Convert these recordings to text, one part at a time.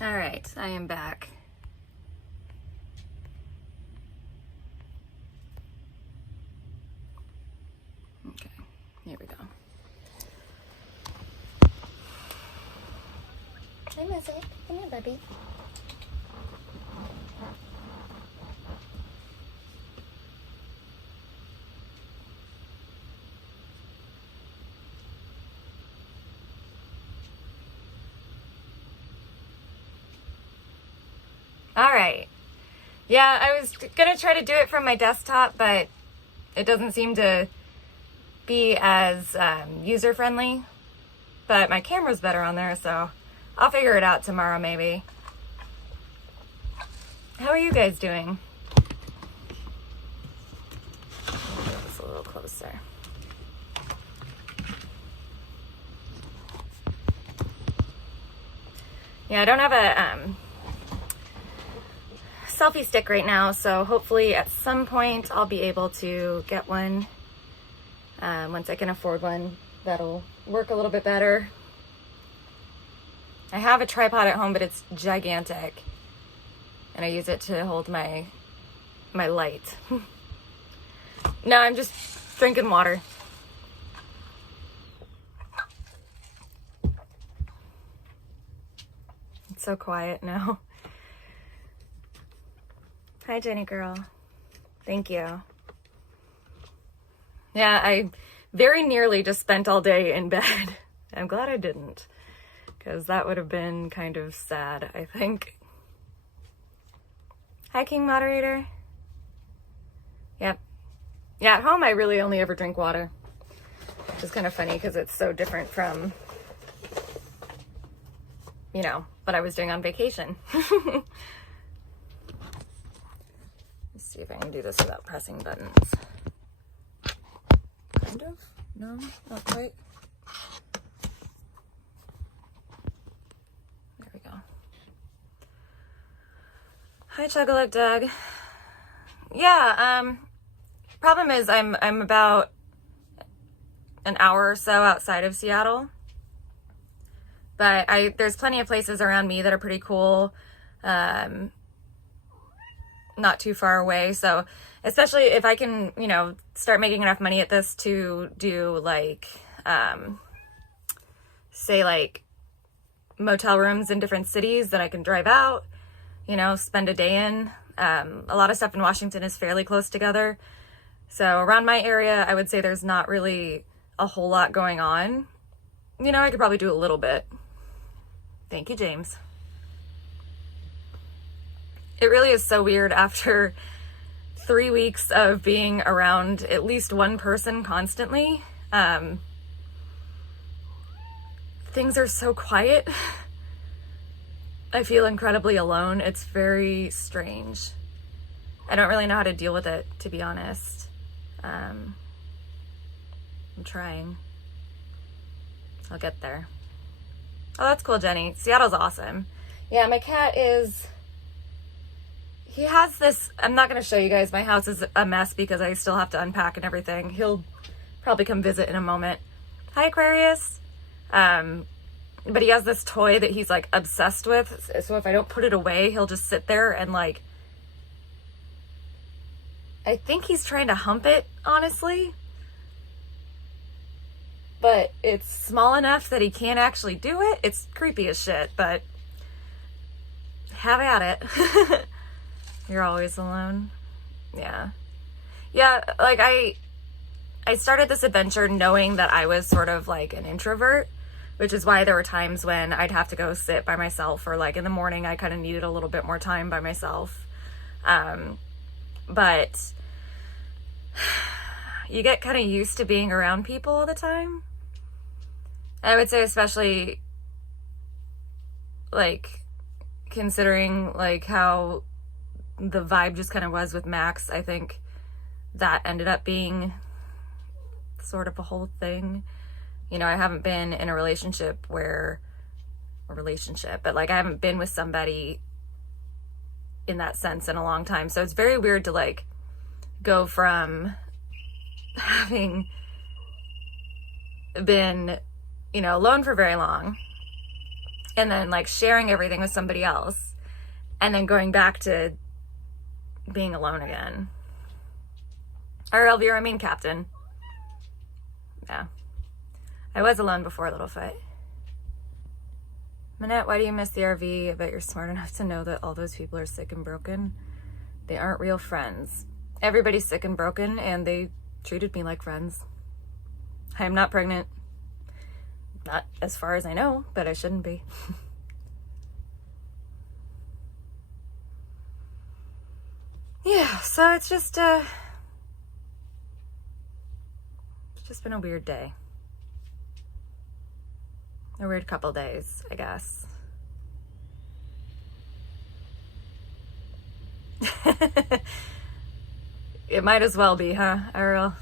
All right, I am back. Okay, here we go. Hi, Missy. Come here, baby. All right. Yeah, I was gonna try to do it from my desktop, but it doesn't seem to be as user-friendly. But my camera's better on there, so I'll figure it out tomorrow maybe. How are you guys doing? Just a little closer. Yeah, I don't have a selfie stick right now, so hopefully at some point I'll be able to get one once I can afford one that'll work a little bit better. I have a tripod at home, but it's gigantic, and I use it to hold my light. No, I'm just drinking water. It's so quiet now. Hi, Jenny girl. Thank you. Yeah, I very nearly just spent all day in bed. I'm glad I didn't, because that would have been kind of sad, I think. Hi, King Moderator. Yep. Yeah, at home I really only ever drink water, which is kind of funny because it's so different from, you know, what I was doing on vacation. Let's see if I can do this without pressing buttons. Kind of? No, not quite. There we go. Hi, Chug-a-Lug Doug. Yeah, problem is I'm about an hour or so outside of Seattle. But there's plenty of places around me that are pretty cool. Not too far away. So especially if I can, you know, start making enough money at this to do like, say like motel rooms in different cities that I can drive out, you know, spend a day in. A lot of stuff in Washington is fairly close together. So around my area, I would say there's not really a whole lot going on. You know, I could probably do a little bit. Thank you, James. It really is so weird after 3 weeks of being around at least one person constantly. Things are so quiet. I feel incredibly alone. It's very strange. I don't really know how to deal with it, to be honest. I'm trying. I'll get there. Oh, that's cool, Jenny. Seattle's awesome. Yeah, my cat he has this, I'm not going to show you guys. My house is a mess because I still have to unpack and everything. He'll probably come visit in a moment. Hi, Aquarius. But he has this toy that he's like obsessed with. So if I don't put it away, he'll just sit there and like, I think he's trying to hump it, honestly. But it's small enough that he can't actually do it. It's creepy as shit, but have at it. You're always alone. Yeah. Yeah, like I started this adventure knowing that I was sort of like an introvert, which is why there were times when I'd have to go sit by myself, or like in the morning I kind of needed a little bit more time by myself. But you get kind of used to being around people all the time. I would say especially like considering like how the vibe just kind of was with Max. I think that ended up being sort of a whole thing. You know, I haven't been in a relationship, but like I haven't been with somebody in that sense in a long time. So it's very weird to like go from having been, you know, alone for very long and then like sharing everything with somebody else, and then going back to being alone again. Or Elvira, I mean Captain. Yeah. I was alone before Littlefoot. Minette, why do you miss the RV? I bet you're smart enough to know that all those people are sick and broken. They aren't real friends. Everybody's sick and broken, and they treated me like friends. I am not pregnant. Not as far as I know, but I shouldn't be. Yeah, so it's just been a weird day. A weird couple days, I guess. It might as well be, huh, Ariel?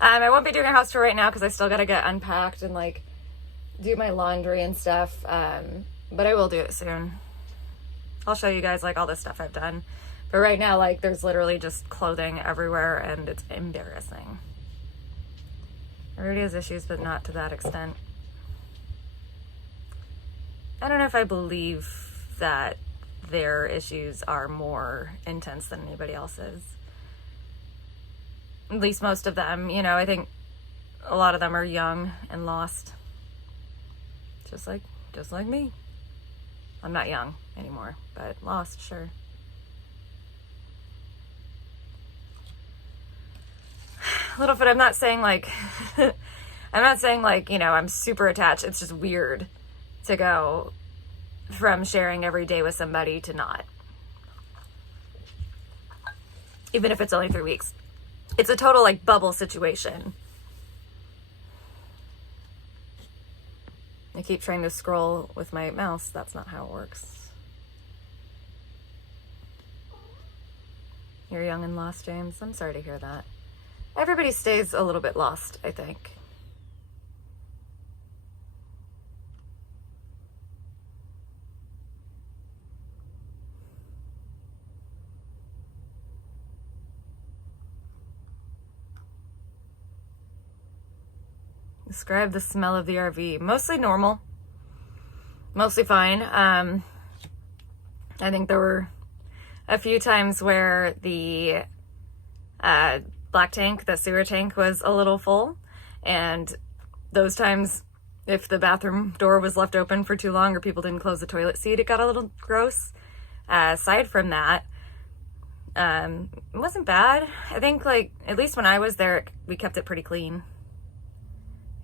I won't be doing a house tour right now because I still gotta get unpacked and like do my laundry and stuff. But I will do it soon. I'll show you guys like all the stuff I've done. But right now, like, there's literally just clothing everywhere and it's embarrassing. Everybody has issues, but not to that extent. I don't know if I believe that their issues are more intense than anybody else's. At least most of them, you know, I think a lot of them are young and lost. Just like me. I'm not young anymore, but lost, sure. Littlefoot, I'm not saying like, you know, I'm super attached. It's just weird to go from sharing every day with somebody to not. Even if it's only 3 weeks. It's a total like bubble situation. I keep trying to scroll with my mouse. That's not how it works. You're young and lost, James. I'm sorry to hear that. Everybody stays a little bit lost, I think. Describe the smell of the RV. Mostly normal. Mostly fine. I think there were a few times where the black tank, the sewer tank, was a little full. And those times, if the bathroom door was left open for too long or people didn't close the toilet seat, it got a little gross. Aside from that, it wasn't bad. I think, like, at least when I was there, we kept it pretty clean.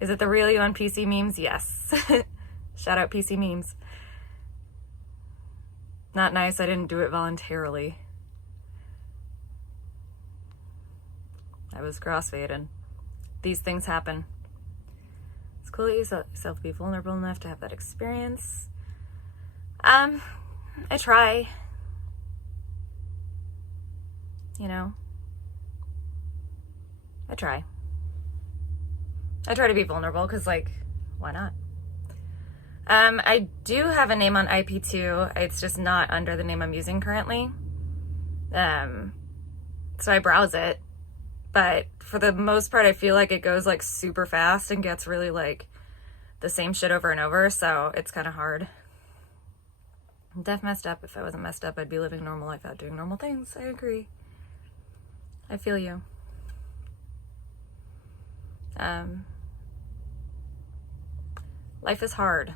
Is it the real you on PC memes? Yes. Shout out PC memes. Not nice. I didn't do it voluntarily. I was crossfaded. These things happen. It's cool that you yourself to be vulnerable enough to have that experience. I try. You know. I try. I try to be vulnerable because, like, why not? I do have a name on IP2. It's just not under the name I'm using currently. So I browse it. But for the most part, I feel like it goes, like, super fast and gets really, like, the same shit over and over. So it's kind of hard. I'm def messed up. If I wasn't messed up, I'd be living a normal life out doing normal things. I agree. I feel you. Life is hard.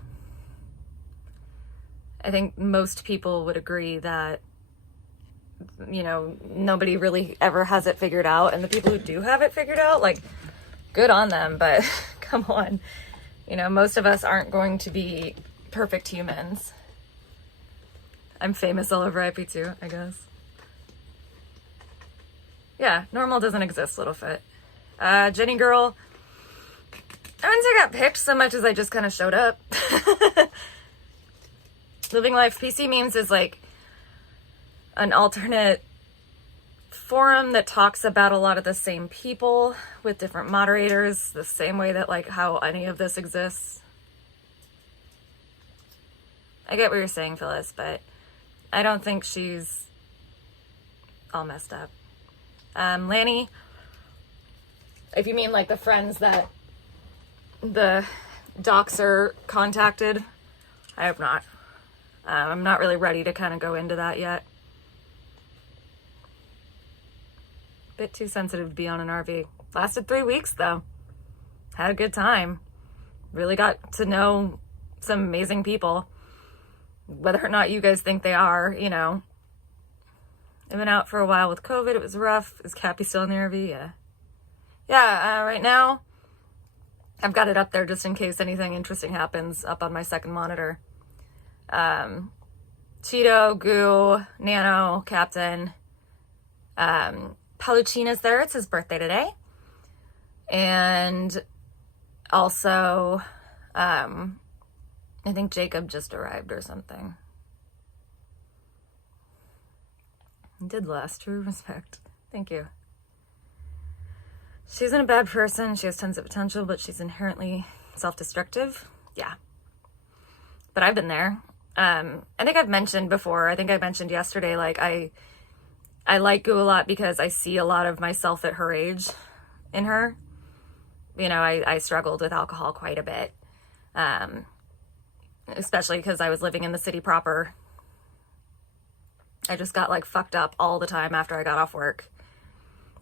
I think most people would agree that, you know, nobody really ever has it figured out. And the people who do have it figured out, like, good on them. But come on, you know, most of us aren't going to be perfect humans. I'm famous all over IP2, I guess. Yeah, normal doesn't exist, Littlefoot. Jenny girl, I wouldn't say I got picked so much as I just kind of showed up. Living Life PC Memes is like an alternate forum that talks about a lot of the same people with different moderators, the same way that like how any of this exists. I get what you're saying, Phyllis, but I don't think she's all messed up. Lanny, if you mean like the friends that the doxer contacted I hope not. I'm not really ready to kind of go into that yet. Bit too sensitive to be on an RV. Lasted 3 weeks though. Had a good time. Really got to know some amazing people. Whether or not you guys think they are, you know. I've been out for a while with COVID. It was rough. Is Cappy still in the RV? Yeah. Yeah, right now, I've got it up there just in case anything interesting happens up on my second monitor. Cheeto, Goo, Nano, Captain, Peluchina's there. It's his birthday today. And also, I think Jacob just arrived or something. He did last, true respect. Thank you. She isn't a bad person. She has tons of potential, but she's inherently self-destructive. Yeah. But I've been there. I think I've mentioned before, I think I mentioned yesterday, like I like Goo a lot because I see a lot of myself at her age in her. You know, I struggled with alcohol quite a bit. Especially because I was living in the city proper. I just got like fucked up all the time after I got off work.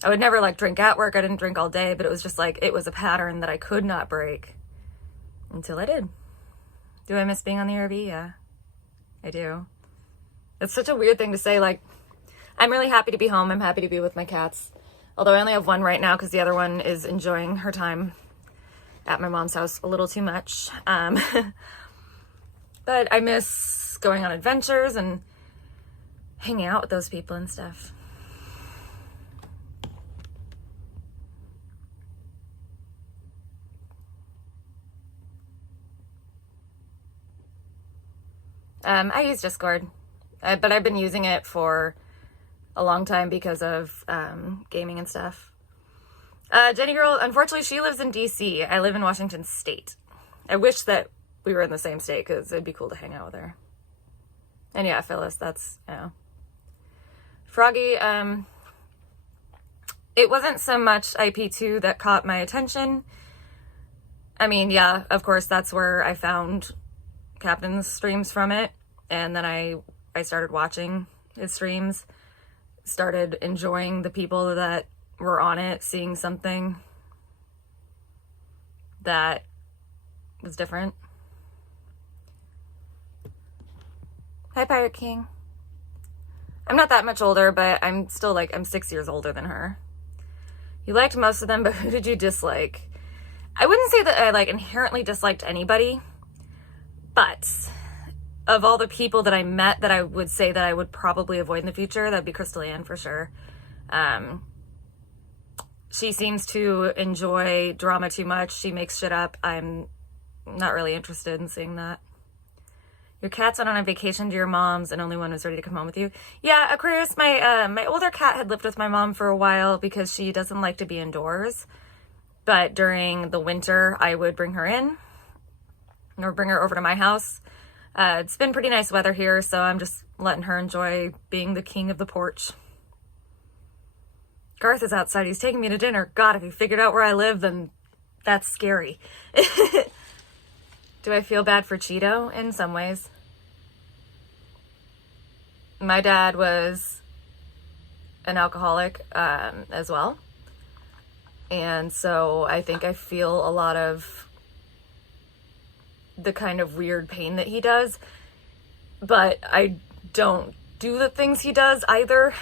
I would never like drink at work. I didn't drink all day, but it was just like, it was a pattern that I could not break until I did. Do I miss being on the RV? Yeah, I do. It's such a weird thing to say. Like, I'm really happy to be home. I'm happy to be with my cats. Although I only have one right now because the other one is enjoying her time at my mom's house a little too much. But I miss going on adventures and hanging out with those people and stuff. I use Discord, but I've been using it for a long time because of gaming and stuff. Jenny Girl, unfortunately, she lives in DC. I live in Washington State. I wish that we were in the same state because it'd be cool to hang out with her. And yeah, Phyllis, that's, you know. Froggy, it wasn't so much IP2 that caught my attention. I mean, yeah, of course, that's where I found Captain's streams from it. And then I started watching his streams, started enjoying the people that were on it, seeing something that was different. Hi, Pirate King. I'm not that much older, but I'm still like, I'm 6 years older than her. You liked most of them, but who did you dislike? I wouldn't say that I like inherently disliked anybody, but of all the people that I met that I would say that I would probably avoid in the future, that'd be Crystal Ann for sure. She seems to enjoy drama too much. She makes shit up. I'm not really interested in seeing that. Your cat's went on a vacation to your mom's and only one was ready to come home with you. Yeah, Aquarius, my older cat had lived with my mom for a while because she doesn't like to be indoors. But during the winter, I would bring her in or bring her over to my house. It's been pretty nice weather here, so I'm just letting her enjoy being the king of the porch. Garth is outside. He's taking me to dinner. God, if he figured out where I live, then that's scary. Do I feel bad for Cheeto? In some ways. My dad was an alcoholic as well. And so I think I feel a lot of the kind of weird pain that he does. But I don't do the things he does either.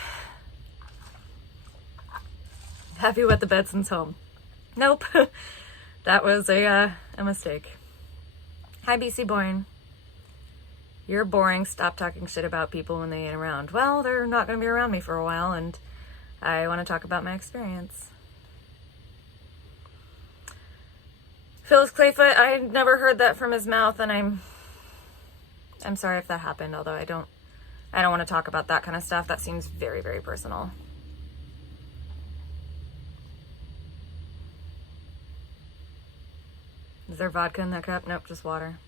Have you wet the bed since home? Nope. That was a mistake. Hi, BC Bourne. You're boring. Stop talking shit about people when they ain't around. Well, they're not going to be around me for a while, and I want to talk about my experience. Phyllis Clayfoot, I never heard that from his mouth, and I'm sorry if that happened, although I don't want to talk about that kind of stuff. That seems very, very personal. Is there vodka in that cup? Nope, just water.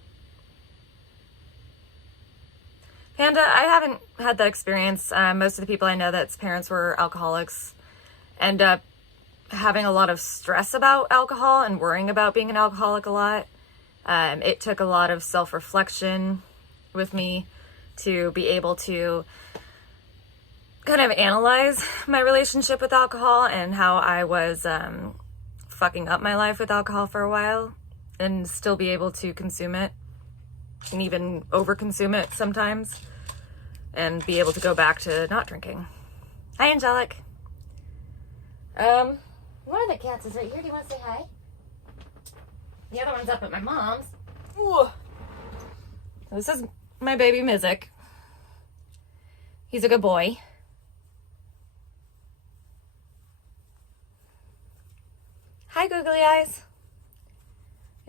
Panda, I haven't had that experience. Most of the people I know that's parents were alcoholics end up having a lot of stress about alcohol and worrying about being an alcoholic a lot. It took a lot of self-reflection with me to be able to kind of analyze my relationship with alcohol and how I was fucking up my life with alcohol for a while, and still be able to consume it and even overconsume it sometimes, and be able to go back to not drinking. Hi, Angelic. One of the cats is right here. Do you want to say hi? The other one's up at my mom's. Ooh. This is my baby Mizik. He's a good boy. Hi, googly eyes.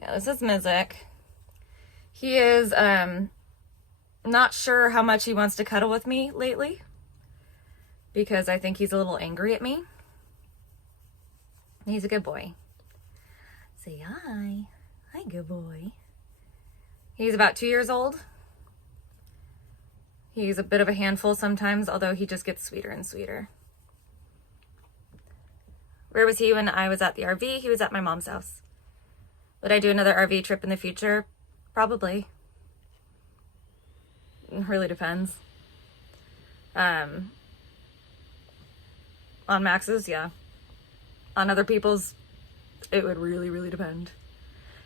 Yeah, this is Mizik. He is not sure how much he wants to cuddle with me lately, because I think he's a little angry at me. He's a good boy. Say hi. Hi, good boy. He's about 2 years old. He's a bit of a handful sometimes, although he just gets sweeter and sweeter. Where was he when I was at the RV? He was at my mom's house. Would I do another RV trip in the future? Probably. It really depends. On Max's, yeah. On other people's, it would really, really depend.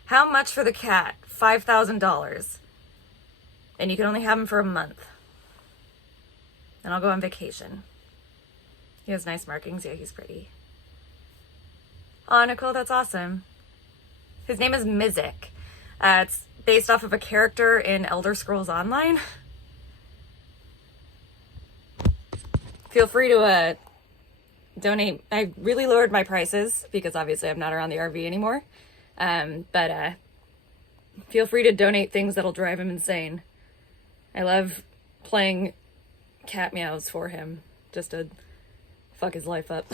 How much for the cat? $5,000. And you can only have him for a month. And I'll go on vacation. He has nice markings. Yeah, he's pretty. Oh, Nicole, that's awesome. His name is Mizik. It's based off of a character in Elder Scrolls Online. Feel free to donate. I really lowered my prices because obviously I'm not around the RV anymore. But feel free to donate things that'll drive him insane. I love playing cat meows for him just to fuck his life up.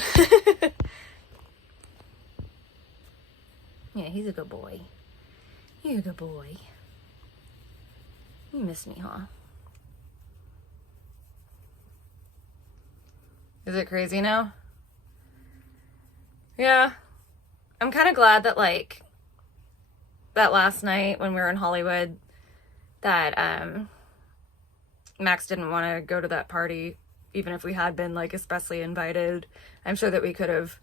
Yeah, he's a good boy. You're a good boy. You miss me, huh? Is it crazy now? Yeah. I'm kind of glad that, like, that last night when we were in Hollywood, that Max didn't want to go to that party, even if we had been, like, especially invited. I'm sure that we could have,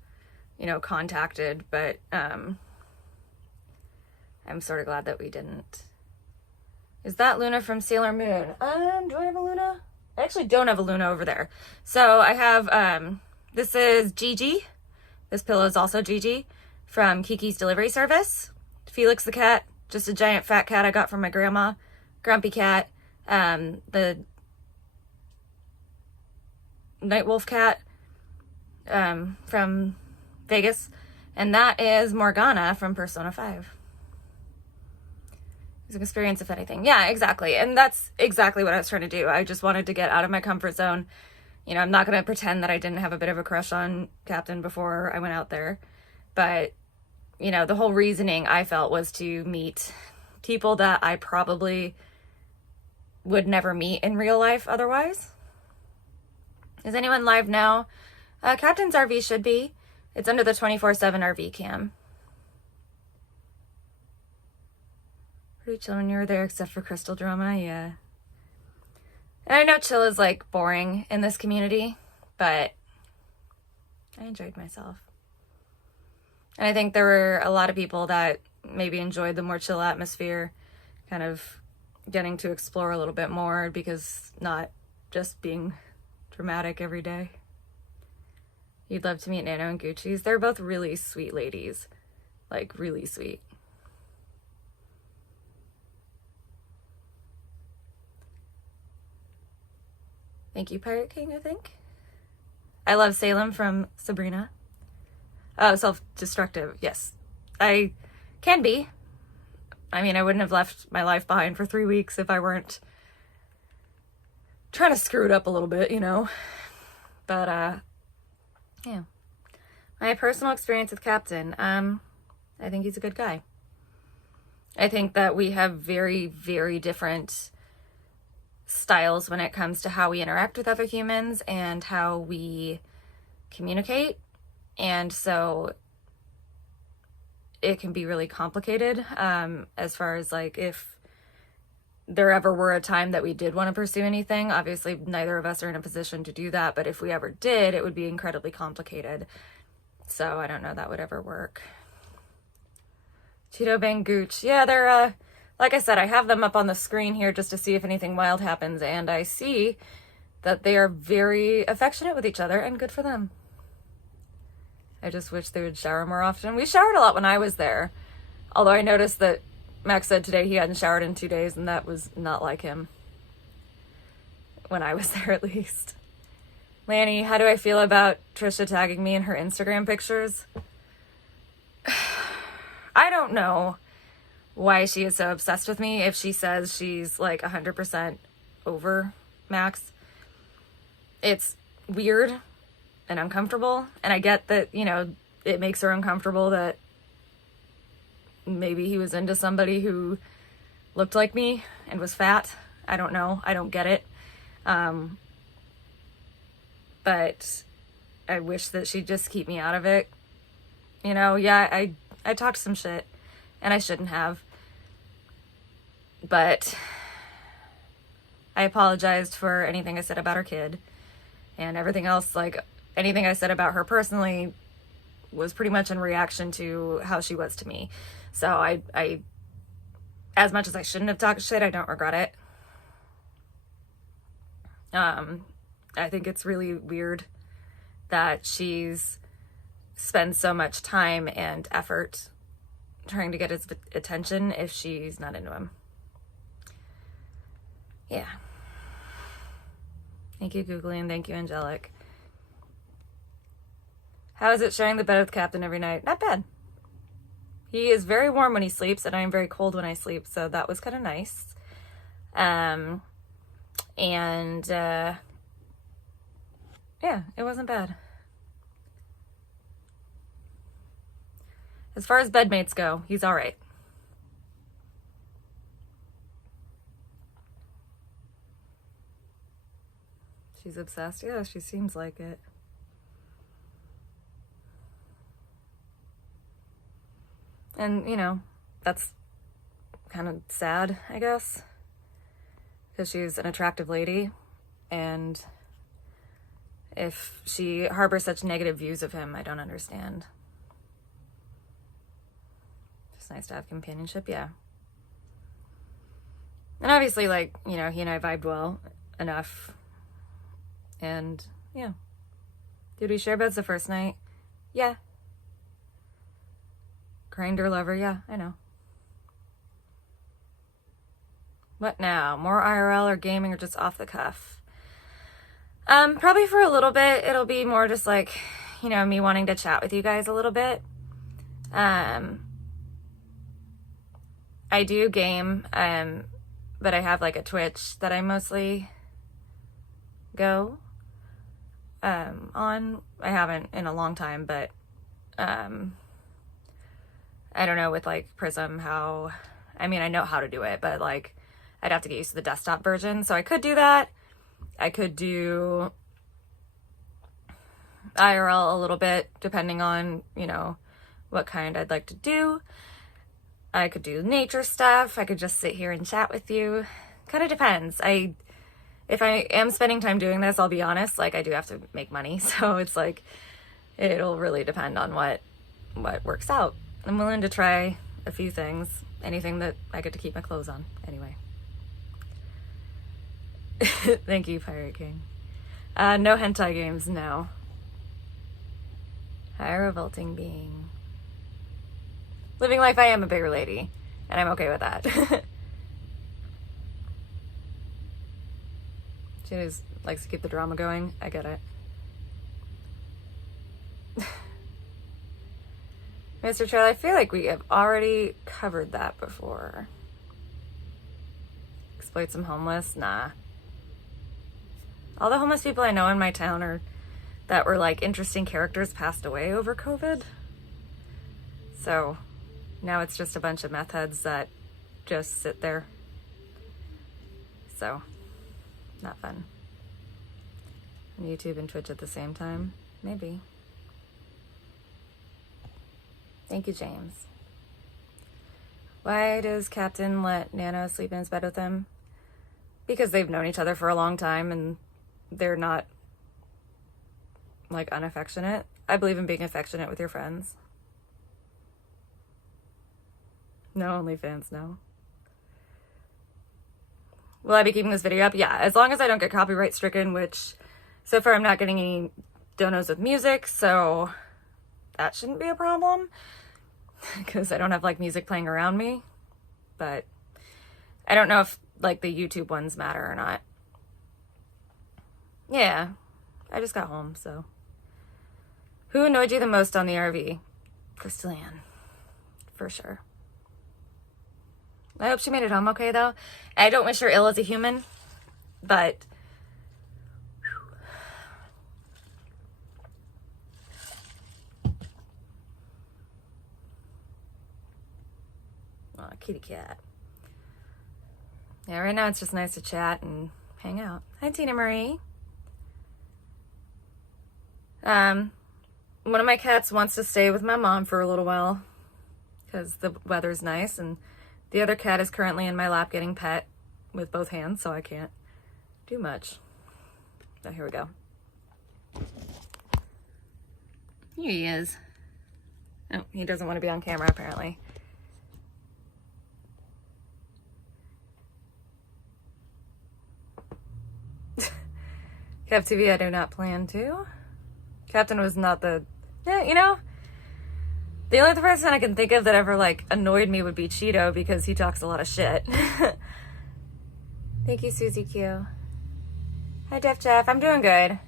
you know, contacted, but I'm sort of glad that we didn't. Is that Luna from Sailor Moon? Do I have a Luna? I actually don't have a Luna over there. So I have, this is Gigi. This pillow is also Gigi from Kiki's Delivery Service. Felix the cat, just a giant fat cat I got from my grandma. Grumpy cat. The Night Wolf cat from Vegas. And that is Morgana from Persona 5. It's an experience, if anything. Yeah, exactly. And that's exactly what I was trying to do. I just wanted to get out of my comfort zone. You know, I'm not going to pretend that I didn't have a bit of a crush on Captain before I went out there. But, you know, the whole reasoning I felt was to meet people that I probably would never meet in real life otherwise. Is anyone live now? Captain's RV should be. It's under the 24/7 RV cam. Pretty chill when you were there, except for Crystal Drama, yeah. And I know chill is, like, boring in this community, but I enjoyed myself. And I think there were a lot of people that maybe enjoyed the more chill atmosphere, kind of getting to explore a little bit more, because not just being dramatic every day. You'd love to meet Nano and Gucci's. They're both really sweet ladies. Like, really sweet. Thank you, Pirate King, I think. I love Salem from Sabrina. Oh, self-destructive. Yes. I can be. I mean, I wouldn't have left my life behind for 3 weeks if I weren't trying to screw it up a little bit, you know. But, yeah. My personal experience with Captain, I think he's a good guy. I think that we have very, very different styles when it comes to how we interact with other humans and how we communicate. And so it can be really complicated as far as, like, if, you know, if you're, like, a really, really close friend with someone, and then you have, like, a really, really close there ever were a time that we did want to pursue anything. Obviously, neither of us are in a position to do that, but if we ever did, it would be incredibly complicated. So I don't know that would ever work. Cheeto Bang Gooch. Yeah, they're, like I said, I have them up on the screen here just to see if anything wild happens, and I see that they are very affectionate with each other, and good for them. I just wish they would shower more often. We showered a lot when I was there, although I noticed that Max said today he hadn't showered in 2 days, and that was not like him. When I was there, at least. Lanny, how do I feel about Trisha tagging me in her Instagram pictures? I don't know why she is so obsessed with me if she says she's like 100% over Max. It's weird and uncomfortable, and I get that, you know, it makes her uncomfortable that maybe he was into somebody who looked like me and was fat. I don't know. I don't get it. But I wish that she'd just keep me out of it. You know, yeah, I talked some shit, and I shouldn't have. But I apologized for anything I said about her kid, and everything else, like, anything I said about her personally was pretty much in reaction to how she was to me. So I as much as I shouldn't have talked shit, I don't regret it. I think it's really weird that she's spends so much time and effort trying to get his attention if she's not into him. Yeah. Thank you, Googly, and thank you, Angelic. How is it sharing the bed with Captain every night? Not bad. He is very warm when he sleeps, and I am very cold when I sleep, so that was kind of nice. Yeah, it wasn't bad. As far as bedmates go, he's all right. She's obsessed? Yeah, she seems like it. And, you know, that's kind of sad, I guess, because she's an attractive lady, and if she harbors such negative views of him, I don't understand. It's nice to have companionship, yeah. And obviously, like, you know, he and I vibed well enough, and, yeah. Did we share beds the first night? Yeah. Grinder lover, yeah, I know. What now? More IRL or gaming or just off the cuff? Probably for a little bit. It'll be more just like, you know, me wanting to chat with you guys a little bit. I do game, but I have like a Twitch that I mostly go on. I haven't in a long time, but I don't know with like Prism how, I mean, I know how to do it, but like I'd have to get used to the desktop version. So I could do that. I could do IRL a little bit, depending on, you know, what kind I'd like to do. I could do nature stuff. I could just sit here and chat with you. Kind of depends. If I am spending time doing this, I'll be honest, like I do have to make money. So it's like, it'll really depend on what works out. I'm willing to try a few things. Anything that I get to keep my clothes on. Anyway. Thank you, Pirate King. No hentai games, no. Hi, revolting being. Living life, I am a bigger lady. And I'm okay with that. She just likes to keep the drama going. I get it. Mr. Trail, I feel like we have already covered that before. Exploit some homeless? Nah. All the homeless people I know in my town that were like interesting characters passed away over COVID. So now it's just a bunch of meth heads that just sit there. So, not fun. On YouTube and Twitch at the same time? Maybe. Thank you, James. Why does Captain let Nano sleep in his bed with him? because they've known each other for a long time and they're not like unaffectionate. I believe in being affectionate with your friends. No OnlyFans, no. Will I be keeping this video up? Yeah, as long as I don't get copyright stricken, which so far I'm not getting any donos of music, so that shouldn't be a problem because I don't have like music playing around me. But I don't know if like the YouTube ones matter or not. Yeah, I just got home, so. Who annoyed you the most on the RV? Crystal Ann, for sure. I hope she made it home okay, though. I don't wish her ill as a human, but oh, kitty cat. Yeah, right now it's just nice to chat and hang out. Hi, Tina Marie. One of my cats wants to stay with my mom for a little while because the weather's nice, and the other cat is currently in my lap getting pet with both hands, so I can't do much. Oh, here we go. Here he is. Oh, he doesn't want to be on camera, apparently. Cap TV, I do not plan to. Captain was not the... Yeah, you know, the only other person I can think of that ever, like, annoyed me would be Cheeto because he talks a lot of shit. Thank you, Susie Q. Hi, Def Jeff. I'm doing good.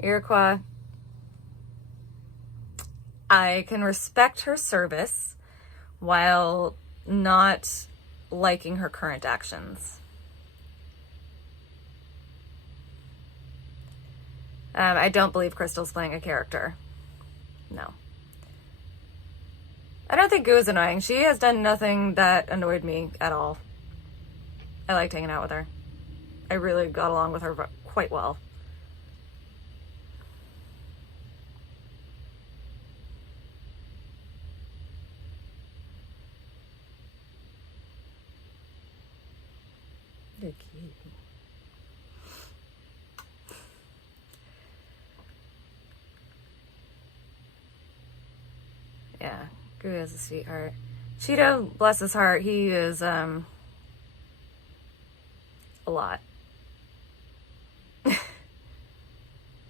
Iroquois. I can respect her service while not liking her current actions. I don't believe Crystal's playing a character. No. I don't think Goo is annoying. She has done nothing that annoyed me at all. I liked hanging out with her. I really got along with her quite well. They're cute. Yeah, Goo is a sweetheart. Cheeto, bless his heart, he is a lot.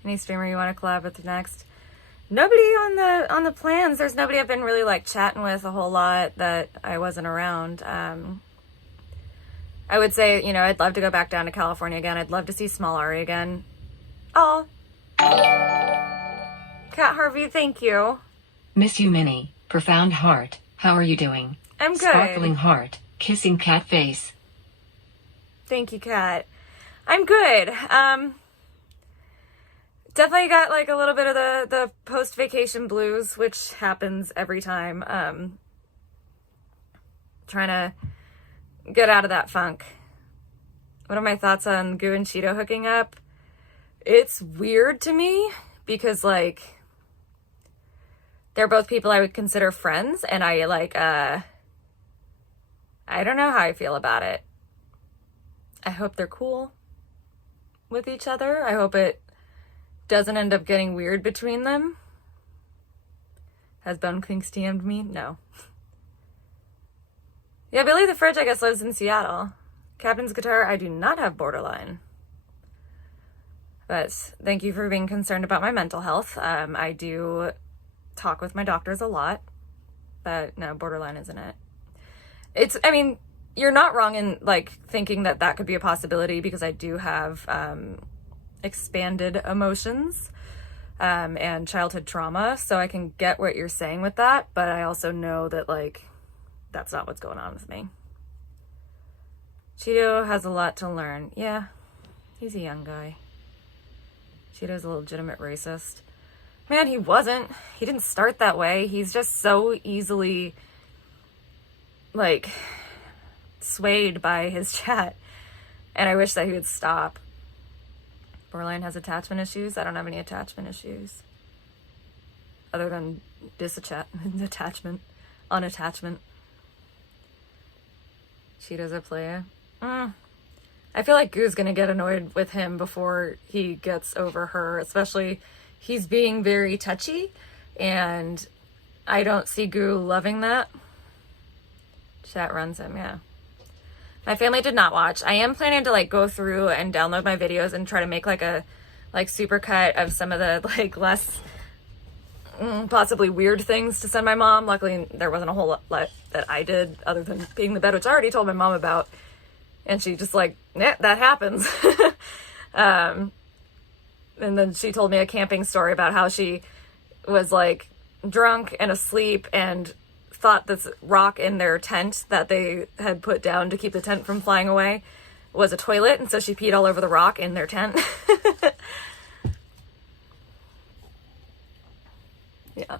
Any streamer you want to collab with next? Nobody on the plans. There's nobody I've been really like chatting with a whole lot that I wasn't around. I would say, you know, I'd love to go back down to California again. I'd love to see Small Ari again. Oh, Cat Harvey, thank you. Miss you, Minnie. Profound heart. How are you doing? I'm good. Sparkling heart. Kissing cat face. Thank you, Kat. I'm good. Definitely got like a little bit of the post-vacation blues, which happens every time. Trying to get out of that funk. What are my thoughts on Goo and Cheeto hooking up? It's weird to me because like they're both people I would consider friends, and I like I don't know how I feel about it. I hope they're cool with each other. I hope it doesn't end up getting weird between them. Has Bone Kinks DM'd me? No. Yeah, Billy the Fridge, I guess, lives in Seattle. Captain's Guitar, I do not have borderline. But thank you for being concerned about my mental health. I do talk with my doctors a lot, but no, borderline isn't it. I mean, you're not wrong in like thinking that that could be a possibility because I do have expanded emotions and childhood trauma, so I can get what you're saying with that, but I also know that like that's not what's going on with me. Cheeto has a lot to learn. Yeah, he's a young guy. Cheeto's a legitimate racist. Man, he wasn't. He didn't start that way. He's just so easily, like, swayed by his chat. And I wish that he would stop. Borderline has attachment issues. I don't have any attachment issues. Other than unattachment. Cheeto's a player. I feel like Goo's gonna get annoyed with him before he gets over her, especially he's being very touchy, and I don't see Goo loving that. Chat runs him, yeah. My family did not watch. I am planning to like go through and download my videos and try to make like a super cut of some of the like less possibly weird things to send my mom. Luckily there wasn't a whole lot that I did other than being in the bed, which I already told my mom about, and she just like, yeah, that happens. And then she told me a camping story about how she was like drunk and asleep and thought this rock in their tent that they had put down to keep the tent from flying away was a toilet, and so she peed all over the rock in their tent. Yeah.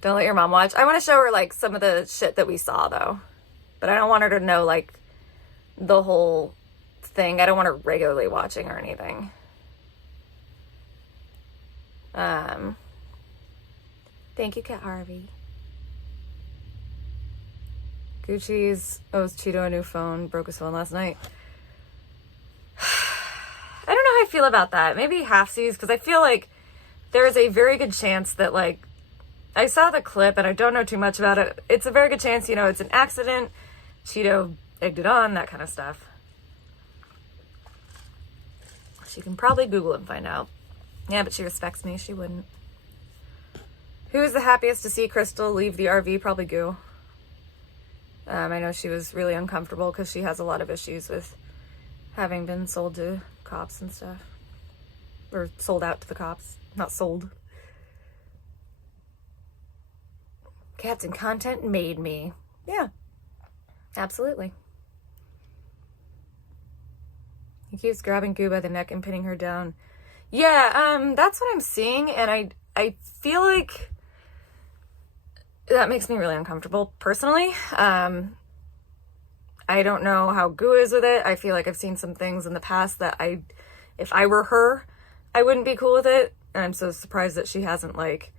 Don't let your mom watch. I want to show her like some of the shit that we saw though, but I don't want her to know like the whole thing. I don't want her regularly watching or anything. Thank you, Cat Harvey. Gucci's owes Cheeto a new phone. Broke his phone last night. I don't know how I feel about that. Maybe halfsies, because I feel like there is a very good chance that, like, I saw the clip and I don't know too much about it. It's a very good chance, you know, it's an accident. Cheeto egged it on, that kind of stuff. She can probably Google and find out. Yeah, but she respects me. She wouldn't. Who is the happiest to see Crystal leave the RV? Probably Goo. I know she was really uncomfortable because she has a lot of issues with having been sold to cops and stuff. Or sold out to the cops. Not sold. Cats and content made me. Yeah. Absolutely. He keeps grabbing Goo by the neck and pinning her down. Yeah, that's what I'm seeing, and I feel like that makes me really uncomfortable, personally. I don't know how Goo is with it. I feel like I've seen some things in the past that if I were her, I wouldn't be cool with it. And I'm so surprised that she hasn't, like,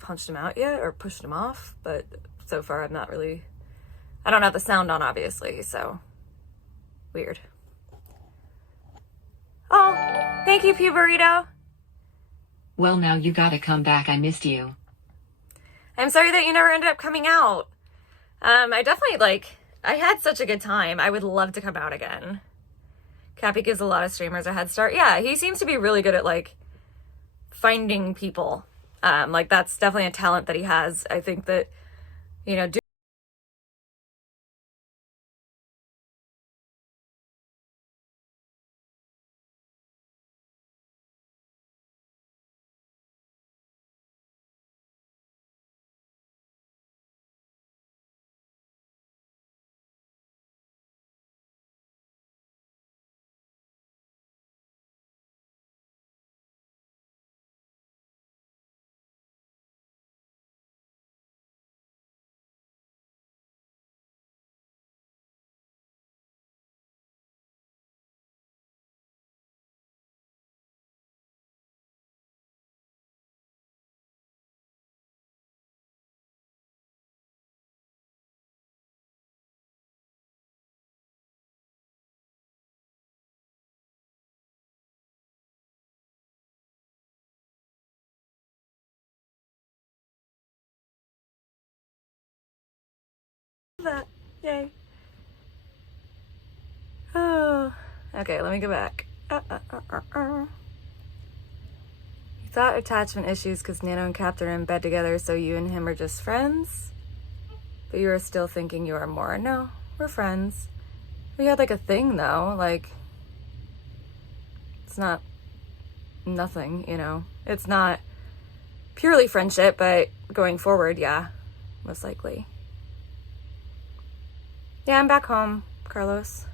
punched him out yet or pushed him off. But so far, I'm not really... I don't have the sound on, obviously, so... Weird. Oh, thank you, Pew Burrito. Well, now you gotta come back. I missed you. I'm sorry that you never ended up coming out. I definitely, like, I had such a good time. I would love to come out again. Cappy gives a lot of streamers a head start. Yeah, he seems to be really good at, like, finding people. Like, that's definitely a talent that he has. I think that, you know, that. Yay. Oh. Okay, let me go back. You thought attachment issues because Nano and Cap are in bed together, so you and him are just friends? But you are still thinking you are more. No, we're friends. We had like a thing though, like, it's not nothing, you know. It's not purely friendship, but going forward, yeah, most likely. Yeah, I'm back home, Carlos.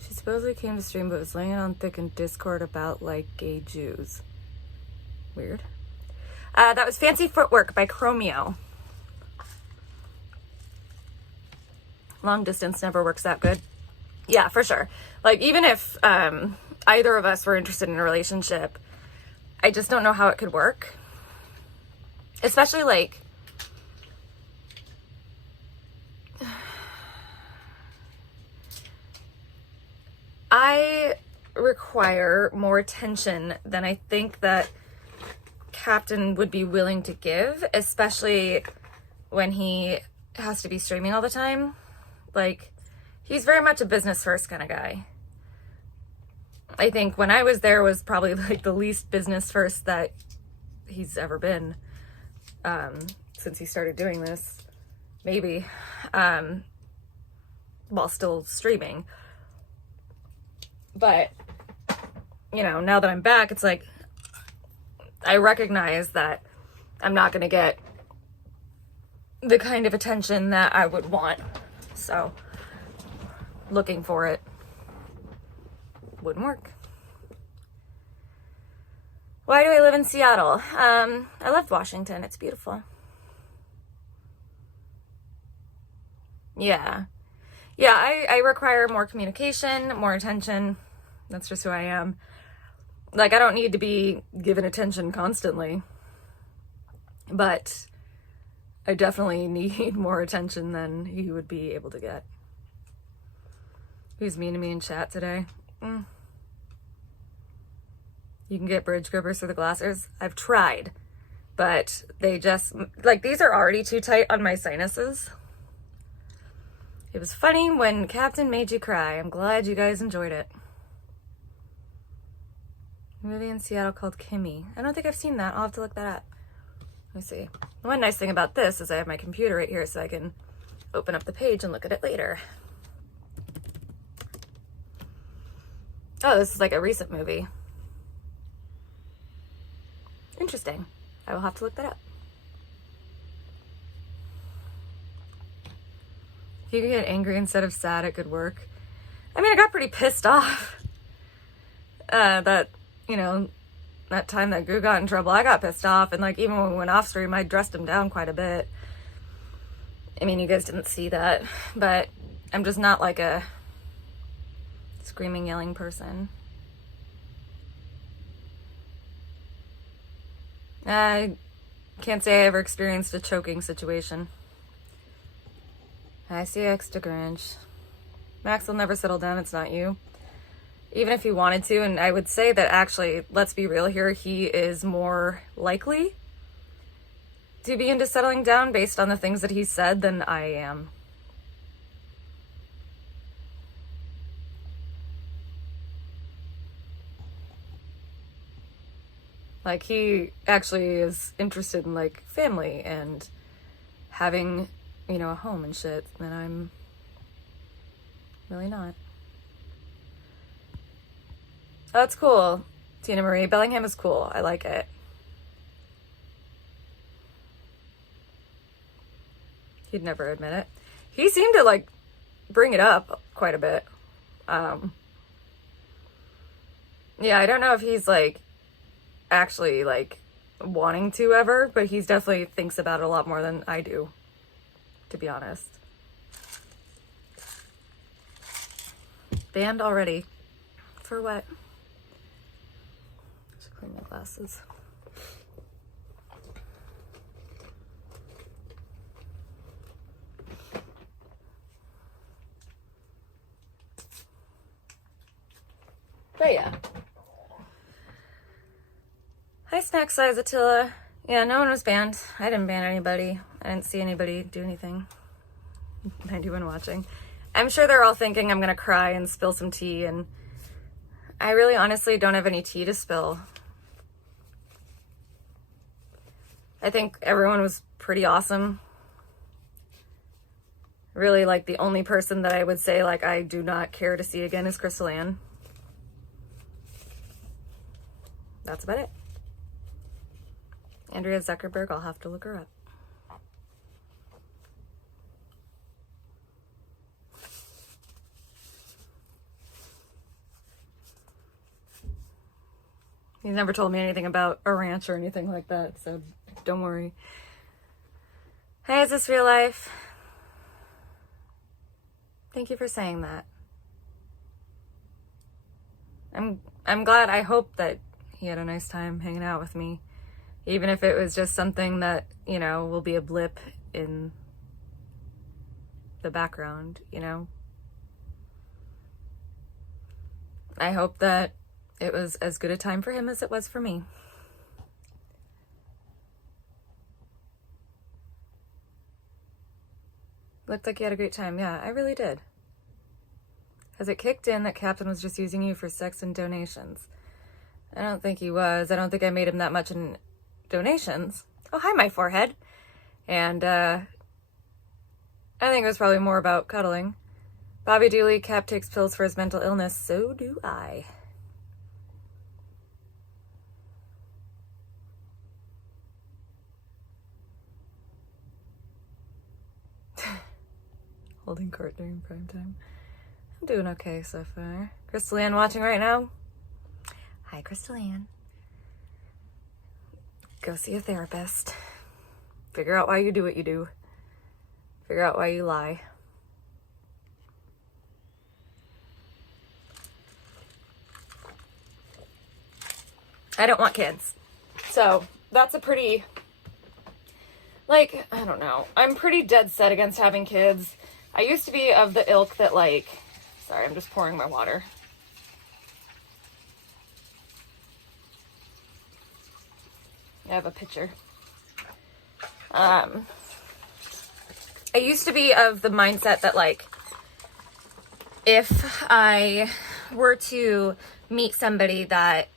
She supposedly came to stream, but was laying it on thick in Discord about, like, gay Jews. Weird. That was Fancy Footwork by Chromeo. Long distance never works that good. Yeah, for sure. Like, even if either of us were interested in a relationship, I just don't know how it could work. Especially, like, I require more attention than I think that Captain would be willing to give, especially when he has to be streaming all the time. Like, he's very much a business first kind of guy. I think when I was there was probably like the least business first that he's ever been, since he started doing this, maybe, while still streaming. But, you know, now that I'm back, it's like, I recognize that I'm not going to get the kind of attention that I would want. So, looking for it wouldn't work. Why do I live in Seattle? I love Washington. It's beautiful. Yeah. Yeah, I require more communication, more attention. That's just who I am. Like, I don't need to be given attention constantly. But I definitely need more attention than he would be able to get. Who's mean to me in chat today? You can get bridge grippers for the glasses. I've tried, but they just, like, these are already too tight on my sinuses. It was funny when Captain made you cry. I'm glad you guys enjoyed it. A movie in Seattle called Kimmy. I don't think I've seen that. I'll have to look that up. Let me see. One nice thing about this is I have my computer right here so I can open up the page and look at it later. Oh, this is like a recent movie. Interesting. I will have to look that up. If you could get angry instead of sad, it could work. I mean, I got pretty pissed off. That, you know, that time that Goo got in trouble, I got pissed off. And, like, even when we went off stream, I dressed him down quite a bit. I mean, you guys didn't see that. But I'm just not, like, a screaming, yelling person. I can't say I ever experienced a choking situation. I see extra Grinch. Max will never settle down, it's not you. Even if he wanted to, and I would say that actually, let's be real here, he is more likely to be into settling down based on the things that he said than I am. Like, he actually is interested in, like, family and having, you know, a home and shit, and I'm really not. Oh, that's cool, Tina Marie. Bellingham is cool. I like it. He'd never admit it. He seemed to, like, bring it up quite a bit. Yeah, I don't know if he's, like, actually, like, wanting to ever, but he's definitely thinks about it a lot more than I do, to be honest. Banned already. For what? Just clean my glasses. But yeah. Hi, Snack Size Attila. Yeah, no one was banned. I didn't ban anybody. I didn't see anybody do anything. 91 watching. I'm sure they're all thinking I'm gonna cry and spill some tea, and I really honestly don't have any tea to spill. I think everyone was pretty awesome. Really, like, the only person that I would say, like, I do not care to see again is Crystal Ann. That's about it. Andrea Zuckerberg, I'll have to look her up. He's never told me anything about a ranch or anything like that, so don't worry. Hey, is this real life? Thank you for saying that. I'm glad. I hope that he had a nice time hanging out with me. Even if it was just something that, you know, will be a blip in the background, you know? I hope that it was as good a time for him as it was for me. Looked like you had a great time. Yeah, I really did. Has it kicked in that Captain was just using you for sex and donations? I don't think he was. I don't think I made him that much in donations. Oh, hi, my forehead. And I think it was probably more about cuddling. Bobby Dooley, Cap takes pills for his mental illness. So do I. Holding court during prime time. I'm doing okay so far. Crystal Ann watching right now? Hi, Crystal Ann. Go see a therapist. Figure out why you do what you do. Figure out why you lie. I don't want kids. So, that's a pretty... Like, I don't know. I'm pretty dead set against having kids. I used to be of the ilk that, like... Sorry, I'm just pouring my water. I have a pitcher. I used to be of the mindset that, like, if I were to meet somebody that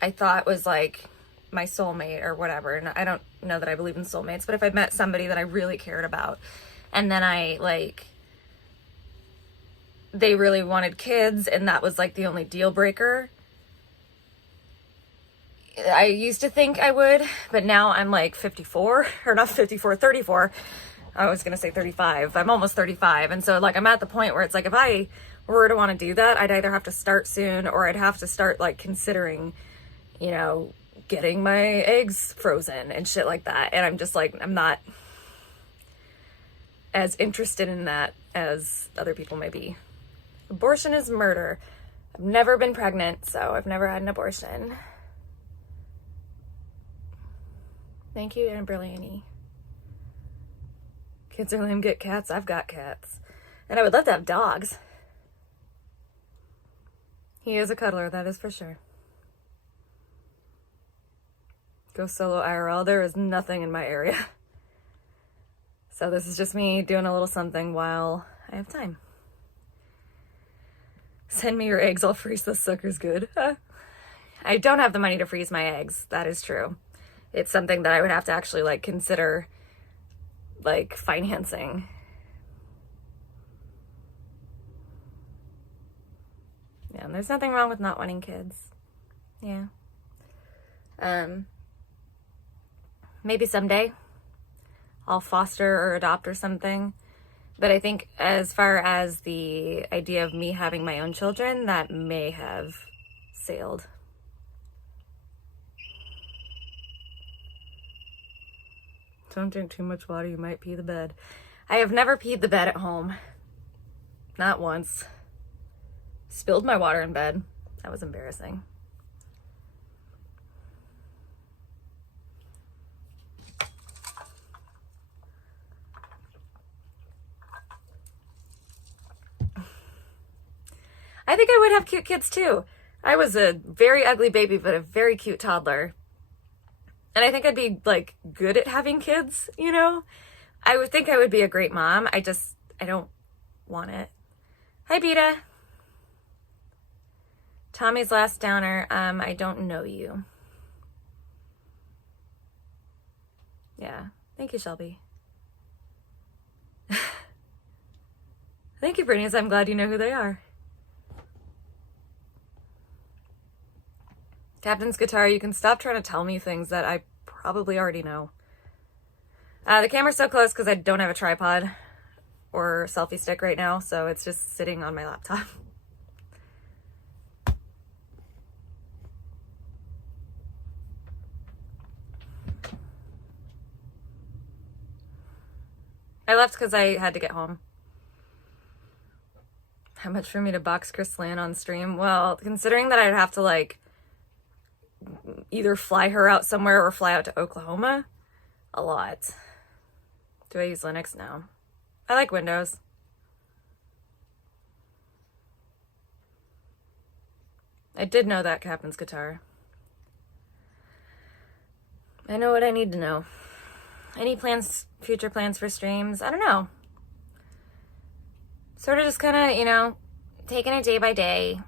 I thought was, like, my soulmate or whatever, and I don't know that I believe in soulmates, but if I met somebody that I really cared about, and then I, like, they really wanted kids, and that was, like, the only deal breaker, I used to think I would, but now I'm, like, 54, or not 54, 34. I was going to say 35. I'm almost 35, and so, like, I'm at the point where it's, like, if I were to want to do that, I'd either have to start soon, or I'd have to start, like, considering, you know, getting my eggs frozen and shit like that. And I'm just like, I'm not as interested in that as other people may be. Abortion is murder. I've never been pregnant, so I've never had an abortion. Thank you, Amberlani. Kids are lame, get cats. I've got cats. And I would love to have dogs. He is a cuddler, that is for sure. Go solo IRL. There is nothing in my area. So this is just me doing a little something while I have time. Send me your eggs, I'll freeze those suckers good. I don't have the money to freeze my eggs. That is true. It's something that I would have to actually, like, consider, like, financing. Yeah, and there's nothing wrong with not wanting kids. Yeah. Maybe someday I'll foster or adopt or something. But I think as far as the idea of me having my own children, that may have sailed. Don't drink too much water, you might pee the bed. I have never peed the bed at home. Not once. Spilled my water in bed. That was embarrassing. I think I would have cute kids too. I was a very ugly baby, but a very cute toddler. And I think I'd be, like, good at having kids, you know? I would think I would be a great mom. I don't want it. Hi, Beta. Tommy's last downer. I don't know you. Yeah. Thank you, Shelby. Thank you, Brittany. I'm glad you know who they are. Captain's guitar, you can stop trying to tell me things that I probably already know. The camera's so close because I don't have a tripod or selfie stick right now, so it's just sitting on my laptop. I left because I had to get home. How much for me to box Chris Lan on stream? Well, considering that I'd have to, like, either fly her out somewhere or fly out to Oklahoma, a lot. Do I use Linux? No. I like Windows. I did know that Captain's guitar. I know what I need to know. Any plans, future plans for streams? I don't know. Sort of just kind of, you know, taking it day by day.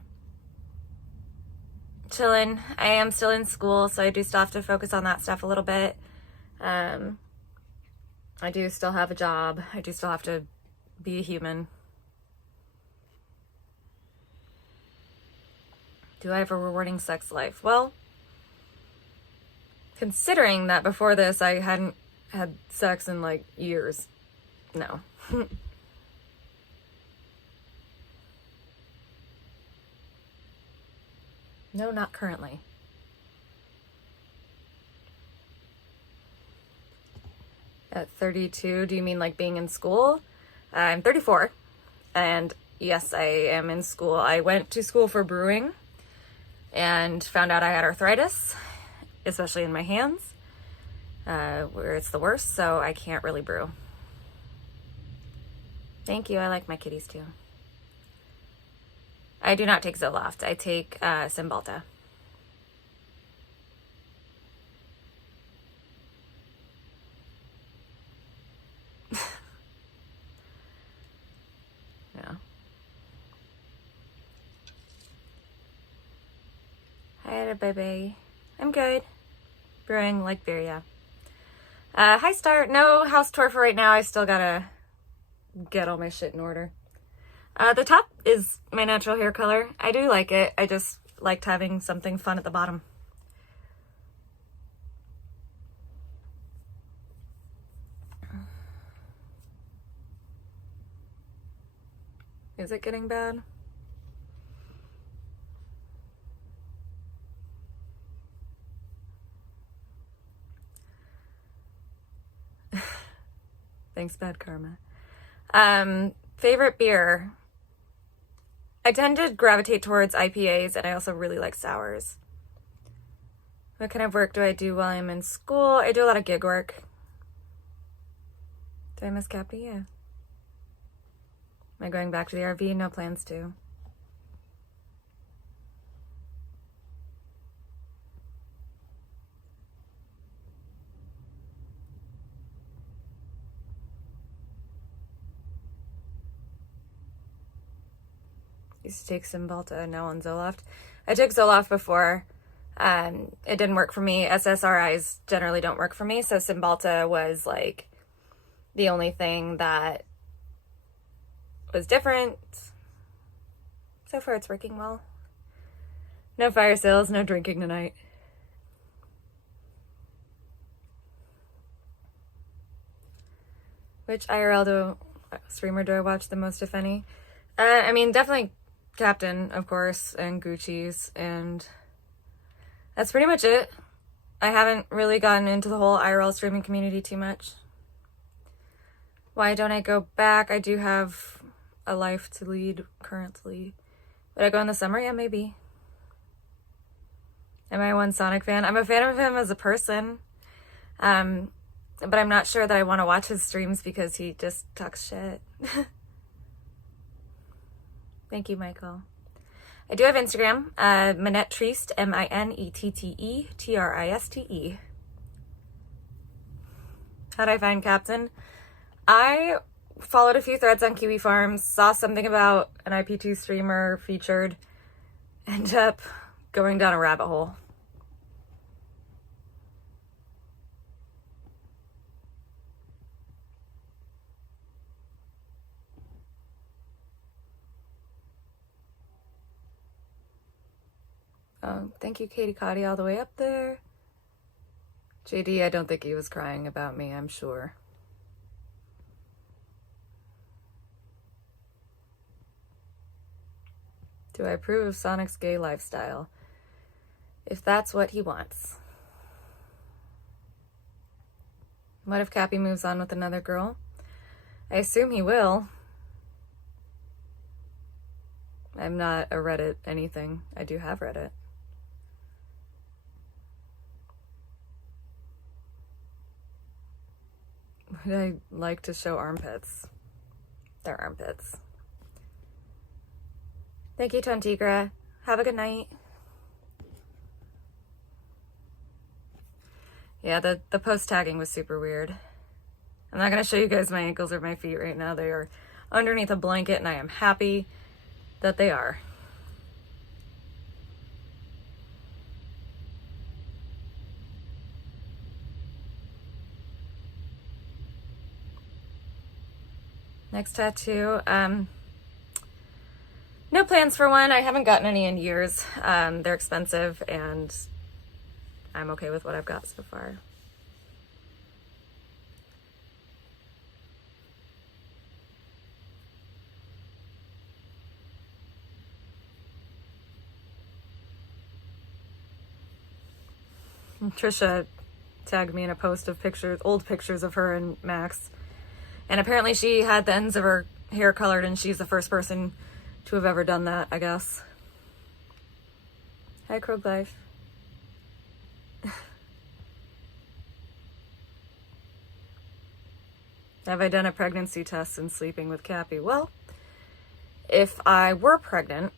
Chilling. I am still in school, so I do still have to focus on that stuff a little bit. I do still have a job. I do still have to be a human. Do I have a rewarding sex life? Well, considering that before this I hadn't had sex in like years, no. No, not currently. At 32, do you mean like being in school? I'm 34, and yes, I am in school. I went to school for brewing and found out I had arthritis, especially in my hands, where it's the worst, so I can't really brew. Thank you. I like my kitties too. I do not take Zoloft. I take Cymbalta. Yeah. Hi, baby. I'm good. Brewing like beer, yeah. Hi, Star. No house tour for right now. I still gotta get all my shit in order. The top is my natural hair color. I do like it. I just liked having something fun at the bottom. Is it getting bad? Thanks, bad karma. Favorite beer? I tend to gravitate towards IPAs, and I also really like sours. What kind of work do I do while I'm in school? I do a lot of gig work. Do I miss Cappy? Yeah. Am I going back to the RV? No plans to. Used to take Cymbalta, now on Zoloft. I took Zoloft before. It didn't work for me. SSRIs generally don't work for me, so Cymbalta was like the only thing that was different. So far it's working well. No fire sales, no drinking tonight. Which IRL streamer do I watch the most, if any? I mean, definitely Captain, of course, and Gucci's, and that's pretty much it. I haven't really gotten into the whole IRL streaming community too much. Why don't I go back? I do have a life to lead currently. Would I go in the summer? Yeah, maybe. Am I one Sonic fan? I'm a fan of him as a person. But I'm not sure that I want to watch his streams because he just talks shit. Thank you, Michael. I do have Instagram, minetteTriste, MINETTETRISTE. How'd I find Captain? I followed a few threads on Kiwi Farms, saw something about an IP2 streamer featured, ended up going down a rabbit hole. Thank you, Katie Cotty, all the way up there. JD, I don't think he was crying about me, I'm sure. Do I approve of Sonic's gay lifestyle? If that's what he wants. What if Cappy moves on with another girl? I assume he will. I'm not a Reddit anything. I do have Reddit. Would I like to show armpits? They're armpits. Thank you, Tontigra. Have a good night. Yeah, the post tagging was super weird. I'm not going to show you guys my ankles or my feet right now. They are underneath a blanket, and I am happy that they are. Next tattoo. No plans for one. I haven't gotten any in years. They're expensive, and I'm okay with what I've got so far. Trisha tagged me in a post of old pictures of her and Max. And apparently she had the ends of her hair colored, and she's the first person to have ever done that, I guess. Hi, Krog Life. Have I done a pregnancy test since sleeping with Cappy? Well, if I were pregnant,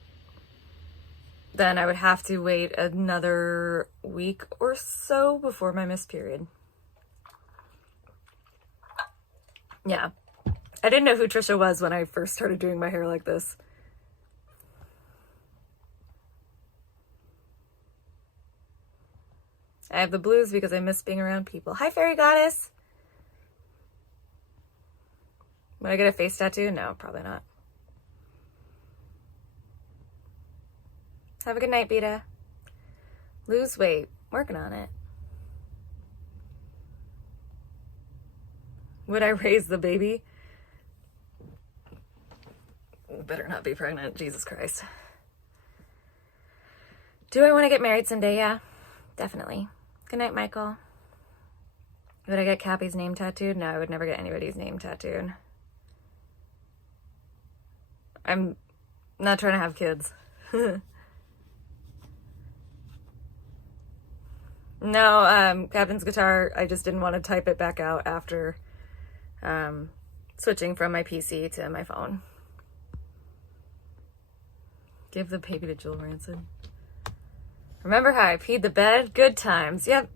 then I would have to wait another week or so before my missed period. Yeah. I didn't know who Trisha was when I first started doing my hair like this. I have the blues because I miss being around people. Hi, Fairy Goddess. Would I get a face tattoo? No, probably not. Have a good night, Beta. Lose weight. Working on it. Would I raise the baby? Better not be pregnant. Jesus Christ. Do I want to get married someday? Yeah, definitely. Good night, Michael. Would I get Cappy's name tattooed? No, I would never get anybody's name tattooed. I'm not trying to have kids. No, Captain's Guitar, I just didn't want to type it back out after switching from my PC to my phone. Give the baby to Jewel Ransom. Remember how I peed the bed? Good times. Yep,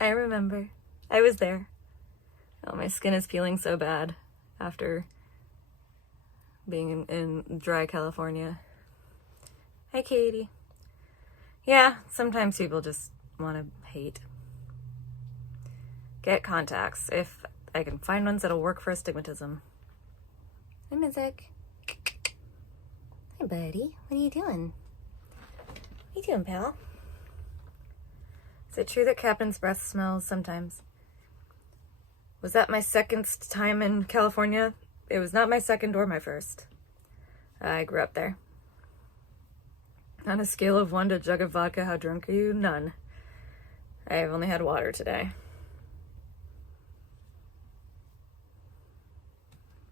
I remember. I was there. Oh, my skin is peeling so bad after being in dry California. Hi, Katie. Yeah, sometimes people just want to hate. Get contacts if I can find ones that'll work for astigmatism. Hi, Mizik. Hi, buddy. What are you doing? What are you doing, pal? Is it true that Captain's breath smells sometimes? Was that my second time in California? It was not my second or my first. I grew up there. On a scale of 1 to jug of vodka, how drunk are you? None. I have only had water today.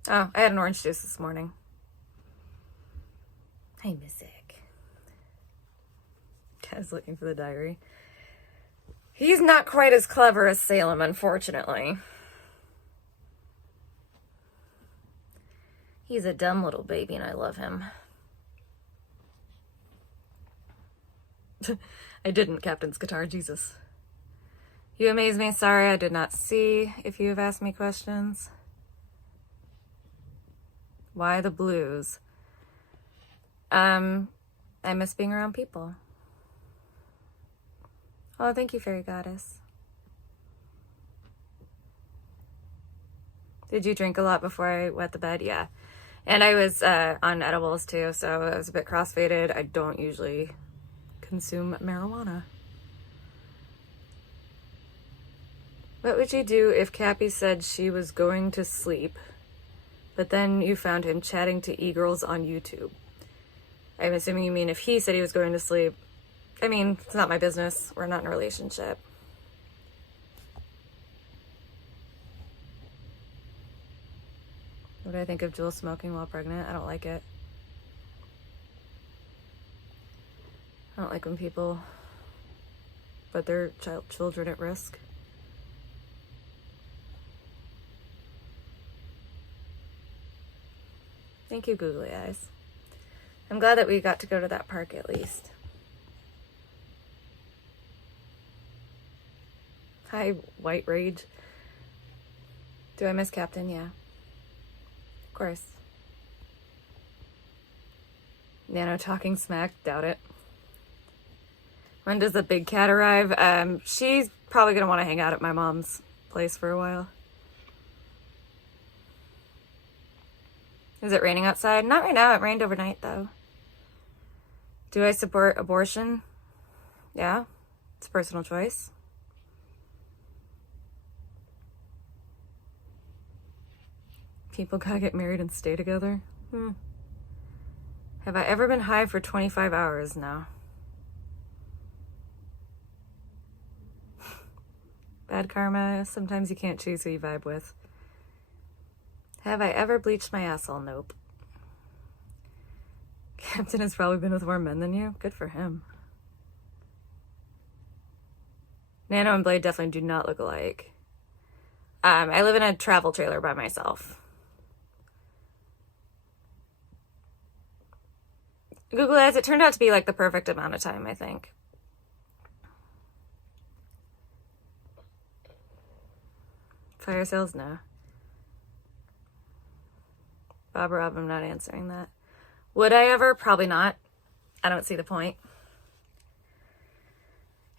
Oh, I had an orange juice this morning. Hi, Mizik. Guy's looking for the diary. He's not quite as clever as Salem, unfortunately. He's a dumb little baby, and I love him. I didn't, Captain's Guitar, Jesus. You amaze me. Sorry, I did not see if you have asked me questions. Why the blues? I miss being around people. Oh, thank you, Fairy Goddess. Did you drink a lot before I wet the bed? Yeah. And I was on edibles too, so I was a bit crossfaded. I don't usually consume marijuana. What would you do if Cappy said she was going to sleep, but then you found him chatting to e-girls on YouTube? I'm assuming you mean if he said he was going to sleep. I mean, it's not my business. We're not in a relationship. What do I think of Jewel smoking while pregnant? I don't like it. I don't like when people put their children at risk. Thank you, Googly Eyes. I'm glad that we got to go to that park at least. Hi, White Rage. Do I miss Captain? Yeah. Of course. Nano talking smack? Doubt it. When does the big cat arrive? She's probably going to want to hang out at my mom's place for a while. Is it raining outside? Not right now. It rained overnight, though. Do I support abortion? Yeah. It's a personal choice. People gotta get married and stay together? Have I ever been high for 25 hours? No. Bad karma. Sometimes you can't choose who you vibe with. Have I ever bleached my asshole? Nope. Captain has probably been with more men than you. Good for him. Nano and Blade definitely do not look alike. I live in a travel trailer by myself. Google Ads, it turned out to be like the perfect amount of time, I think. Fire sales? No. Bob Rob, I'm not answering that. Would I ever? Probably not. I don't see the point.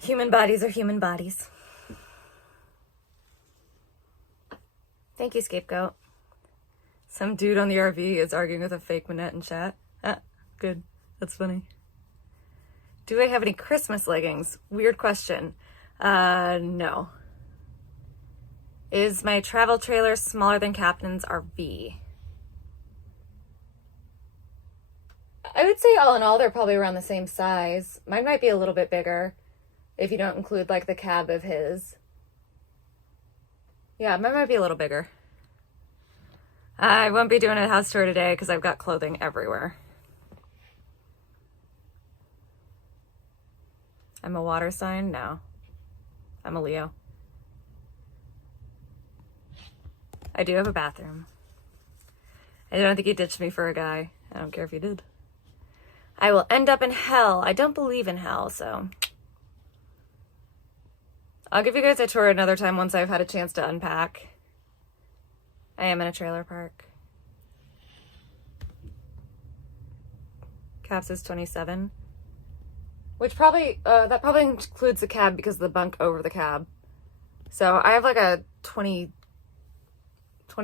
Human bodies are human bodies. Thank you, Scapegoat. Some dude on the RV is arguing with a fake Minette in chat. Good. That's funny. Do I have any Christmas leggings? Weird question. No. Is my travel trailer smaller than Captain's RV? I would say all in all, they're probably around the same size. Mine might be a little bit bigger if you don't include like the cab of his. Yeah, mine might be a little bigger. I won't be doing a house tour today because I've got clothing everywhere. I'm a water sign? No. I'm a Leo. I do have a bathroom. I don't think he ditched me for a guy. I don't care if he did. I will end up in hell. I don't believe in hell, so... I'll give you guys a tour another time once I've had a chance to unpack. I am in a trailer park. Caps is 27. Which probably, that probably includes the cab because of the bunk over the cab. So I have like a 20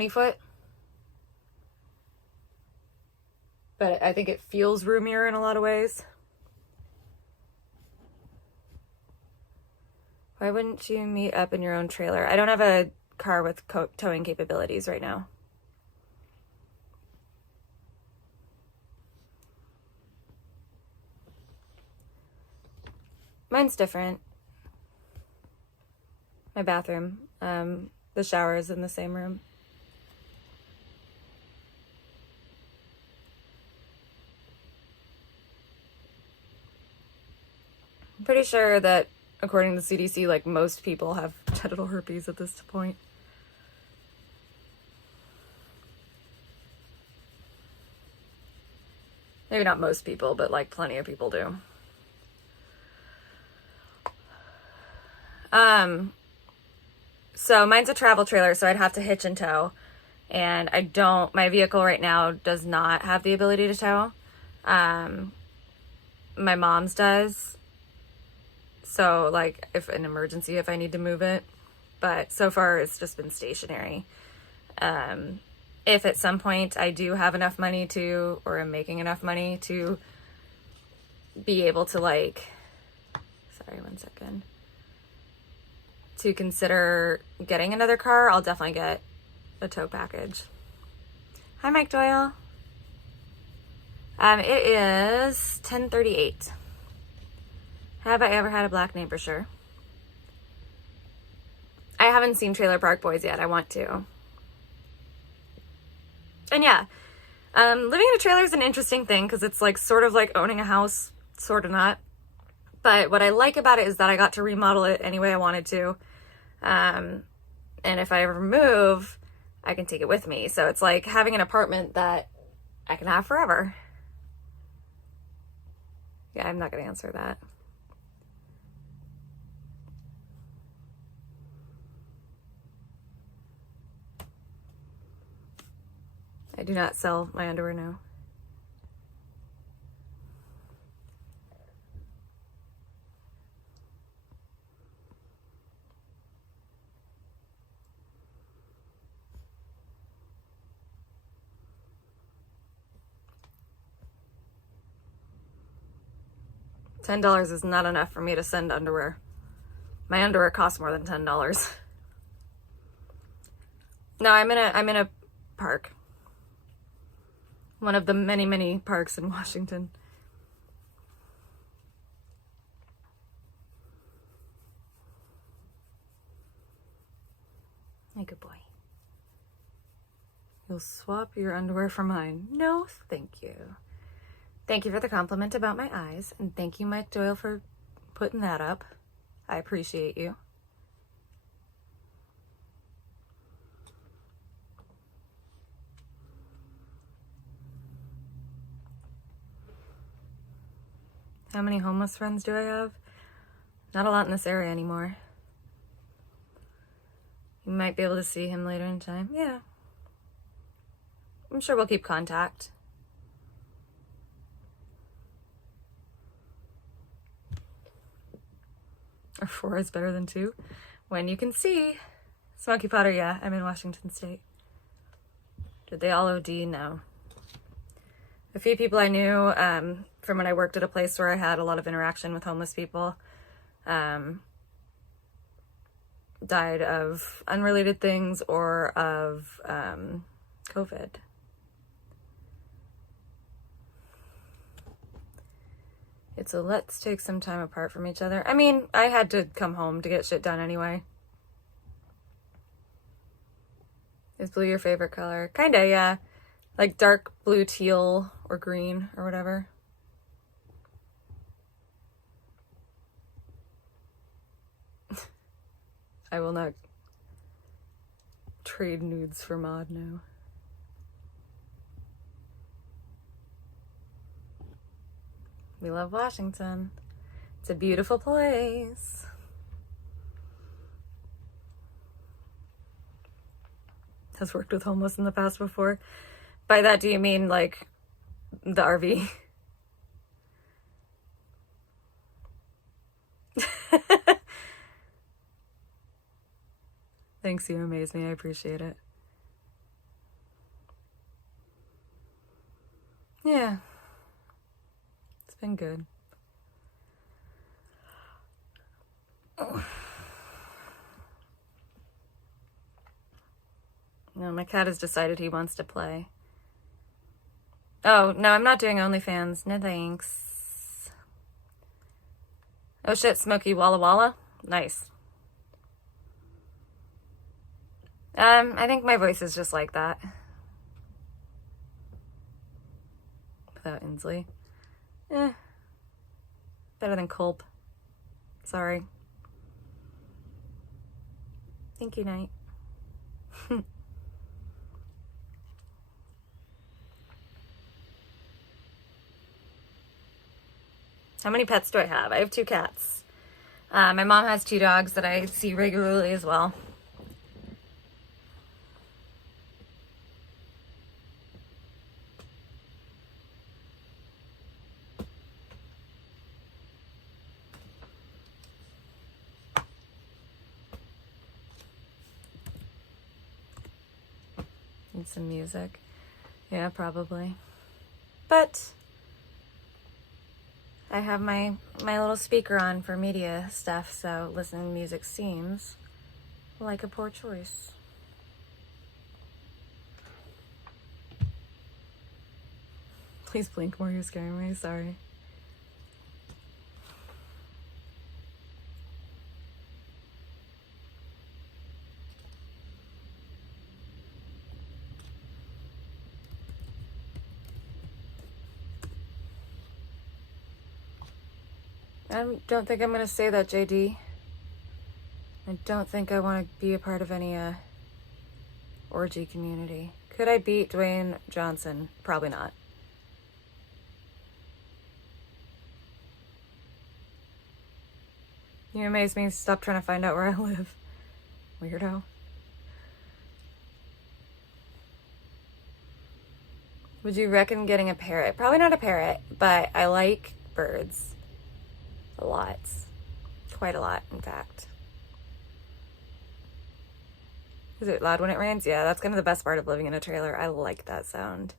foot. But I think it feels roomier in a lot of ways. Why wouldn't you meet up in your own trailer? I don't have a car with towing capabilities right now. Mine's different. My bathroom. The shower is in the same room. I'm pretty sure that according to the CDC, like most people have genital herpes at this point. Maybe not most people, but like plenty of people do. So mine's a travel trailer, so I'd have to hitch and tow. And my vehicle right now does not have the ability to tow. My mom's does. So like if an emergency, if I need to move it. But so far it's just been stationary. If at some point I do have enough money to, or am making enough money to be able to like, sorry, 1 second. To consider getting another car, I'll definitely get a tow package. Hi, Mike Doyle. It is 10:38. Have I ever had a black neighbor? Sure. I haven't seen Trailer Park Boys yet. I want to. And yeah, living in a trailer is an interesting thing because it's like sort of like owning a house, sort of not. But what I like about it is that I got to remodel it any way I wanted to. And if I ever move, I can take it with me. So it's like having an apartment that I can have forever. Yeah, I'm not going to answer that. I do not sell my underwear now. $10 is not enough for me to send underwear. My underwear costs more than $10. No, I'm in a park. One of the many, many parks in Washington. Hey, good boy. You'll swap your underwear for mine. No, thank you. Thank you for the compliment about my eyes, and thank you, Mike Doyle, for putting that up. I appreciate you. How many homeless friends do I have? Not a lot in this area anymore. You might be able to see him later in time. Yeah. I'm sure we'll keep contact. Or 4 is better than 2. When you can see. Smoky Potter, yeah. I'm in Washington State. Did they all OD? No. A few people I knew from when I worked at a place where I had a lot of interaction with homeless people died of unrelated things or of COVID. It's a let's take some time apart from each other. I mean, I had to come home to get shit done anyway. Is blue your favorite color? Kinda, yeah. Like dark blue, teal, or green, or whatever. I will not trade nudes for mod now. We love Washington. It's a beautiful place. Has worked with homeless in the past before. By that, do you mean like the RV? Thanks, you amaze me. I appreciate it. Yeah. It's been good. Oh. No, my cat has decided he wants to play. Oh, no, I'm not doing OnlyFans. No thanks. Oh shit, Smokey Walla Walla? Nice. I think my voice is just like that. Without Inslee. Better than Culp. Sorry. Thank you, Night. How many pets do I have? I have 2 cats. My mom has 2 dogs that I see regularly as well. Need some music. Yeah, probably. But I have my little speaker on for media stuff, so listening to music seems like a poor choice. Please blink more, you're scaring me, sorry. I don't think I'm going to say that, JD. I don't think I want to be a part of any orgy community. Could I beat Dwayne Johnson? Probably not. You amaze me. Stop trying to find out where I live. Weirdo. Would you reckon getting a parrot? Probably not a parrot, but I like birds a lot. Quite a lot, in fact. Is it loud when it rains? Yeah, that's kind of the best part of living in a trailer. I like that sound.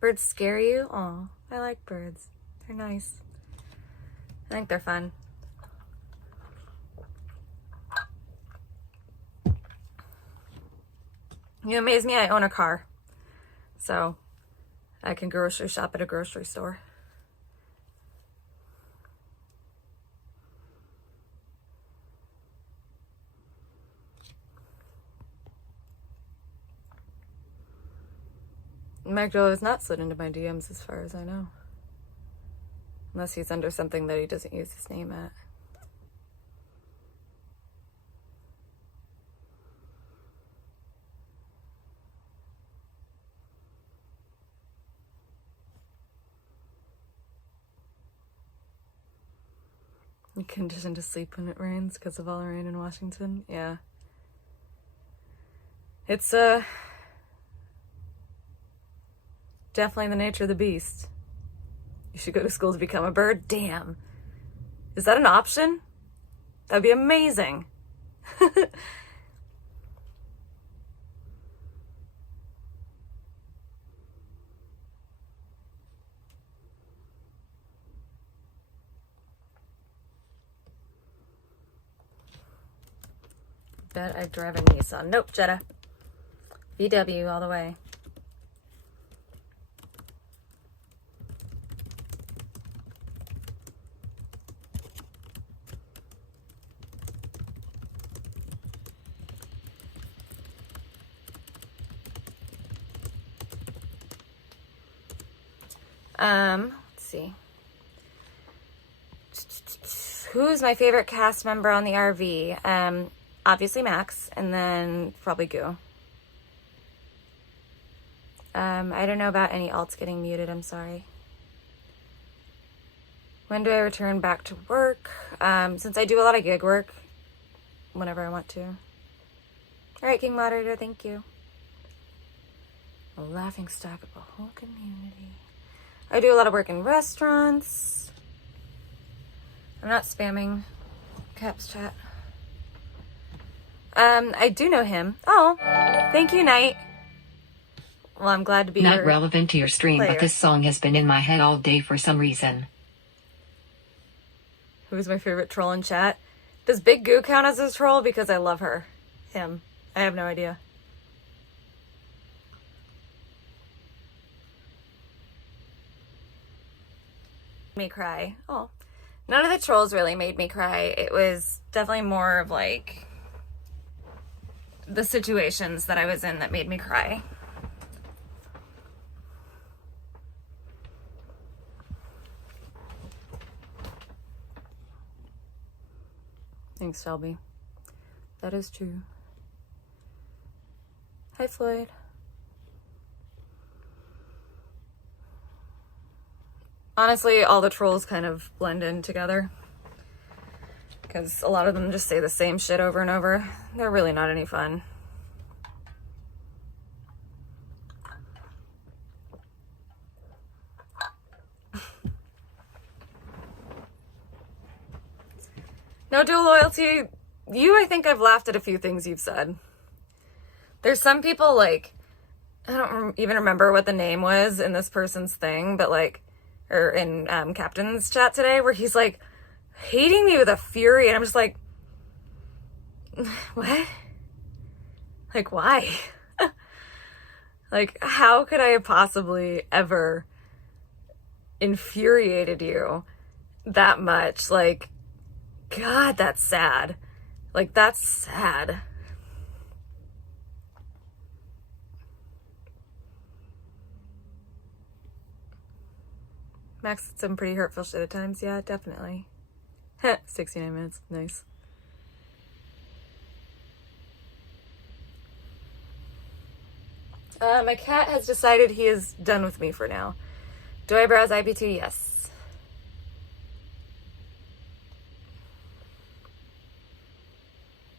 Birds scare you? Oh, I like birds. They're nice. I think they're fun. You amaze me, I own a car. So I can grocery shop at a grocery store. Magdalene has not slid into my DMs as far as I know. Unless he's under something that he doesn't use his name at. You conditioned to sleep when it rains because of all the rain in Washington? Yeah. It's definitely the nature of the beast. You should go to school to become a bird? Damn. Is that an option? That'd be amazing. Bet I'd drive a Nissan. Nope, Jetta. VW all the way. Let's see. Who's my favorite cast member on the RV? Obviously Max, and then probably Goo. I don't know about any alts getting muted, I'm sorry. When do I return back to work? Since I do a lot of gig work, whenever I want to. Alright, King Moderator, thank you. A laughing stock of a whole community. I do a lot of work in restaurants. I'm not spamming Caps Chat. I do know him. Oh, thank you, Knight. Well, I'm glad to be Not relevant to your stream, player. but this song has been in my head all day for some reason. Who's my favorite troll in chat? Does Big Goo count as a troll? Because I love her. Him. I have no idea. Me cry. Oh. None of the trolls really made me cry. It was definitely more of like the situations that I was in that made me cry. Thanks, Shelby. That is true. Hi, Floyd. Honestly, all the trolls kind of blend in together. Because a lot of them just say the same shit over and over. They're really not any fun. No dual loyalty. I think I've laughed at a few things you've said. There's some people, like, I don't even remember what the name was in this person's thing, but like, or in Captain's chat today, where he's like, hating me with a fury, and I'm just like, what? Like, why? Like, how could I have possibly ever infuriated you that much? Like, God, that's sad. Like, that's sad. Max said some pretty hurtful shit at times. Yeah, definitely. 69 minutes. Nice. My cat has decided he is done with me for now. Do I browse IPT? Yes.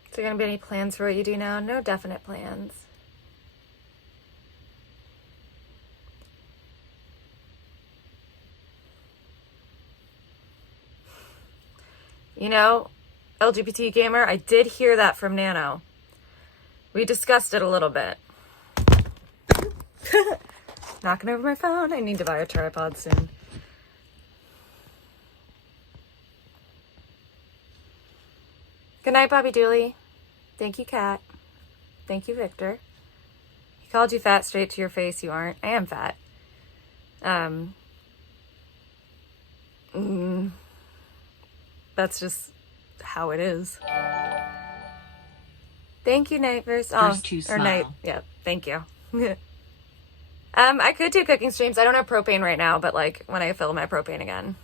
Is there going to be any plans for what you do now? No definite plans. You know, LGBT gamer, I did hear that from Nano. We discussed it a little bit. Knocking over my phone. I need to buy a tripod soon. Good night, Bobby Dooley. Thank you, Kat. Thank you, Victor. He called you fat straight to your face. You aren't. I am fat. That's just how it is. Thank you, Nightverse. First Or to Night. smile. Yeah, thank you. I could do cooking streams. I don't have propane right now, but like when I fill my propane again.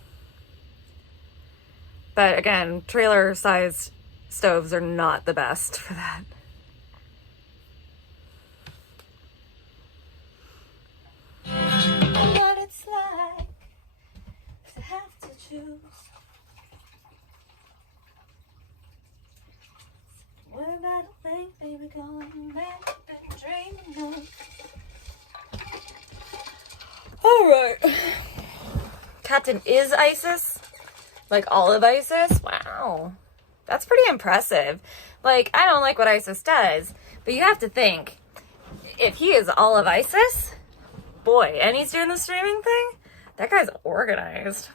But again, trailer sized stoves are not the best for that. What it's like to have to choose. What about a thing, baby, going back and dreaming of. Alright. Captain is ISIS? Like all of ISIS? Wow. That's pretty impressive. Like, I don't like what ISIS does, but you have to think, if he is all of ISIS, boy, and he's doing the streaming thing, that guy's organized.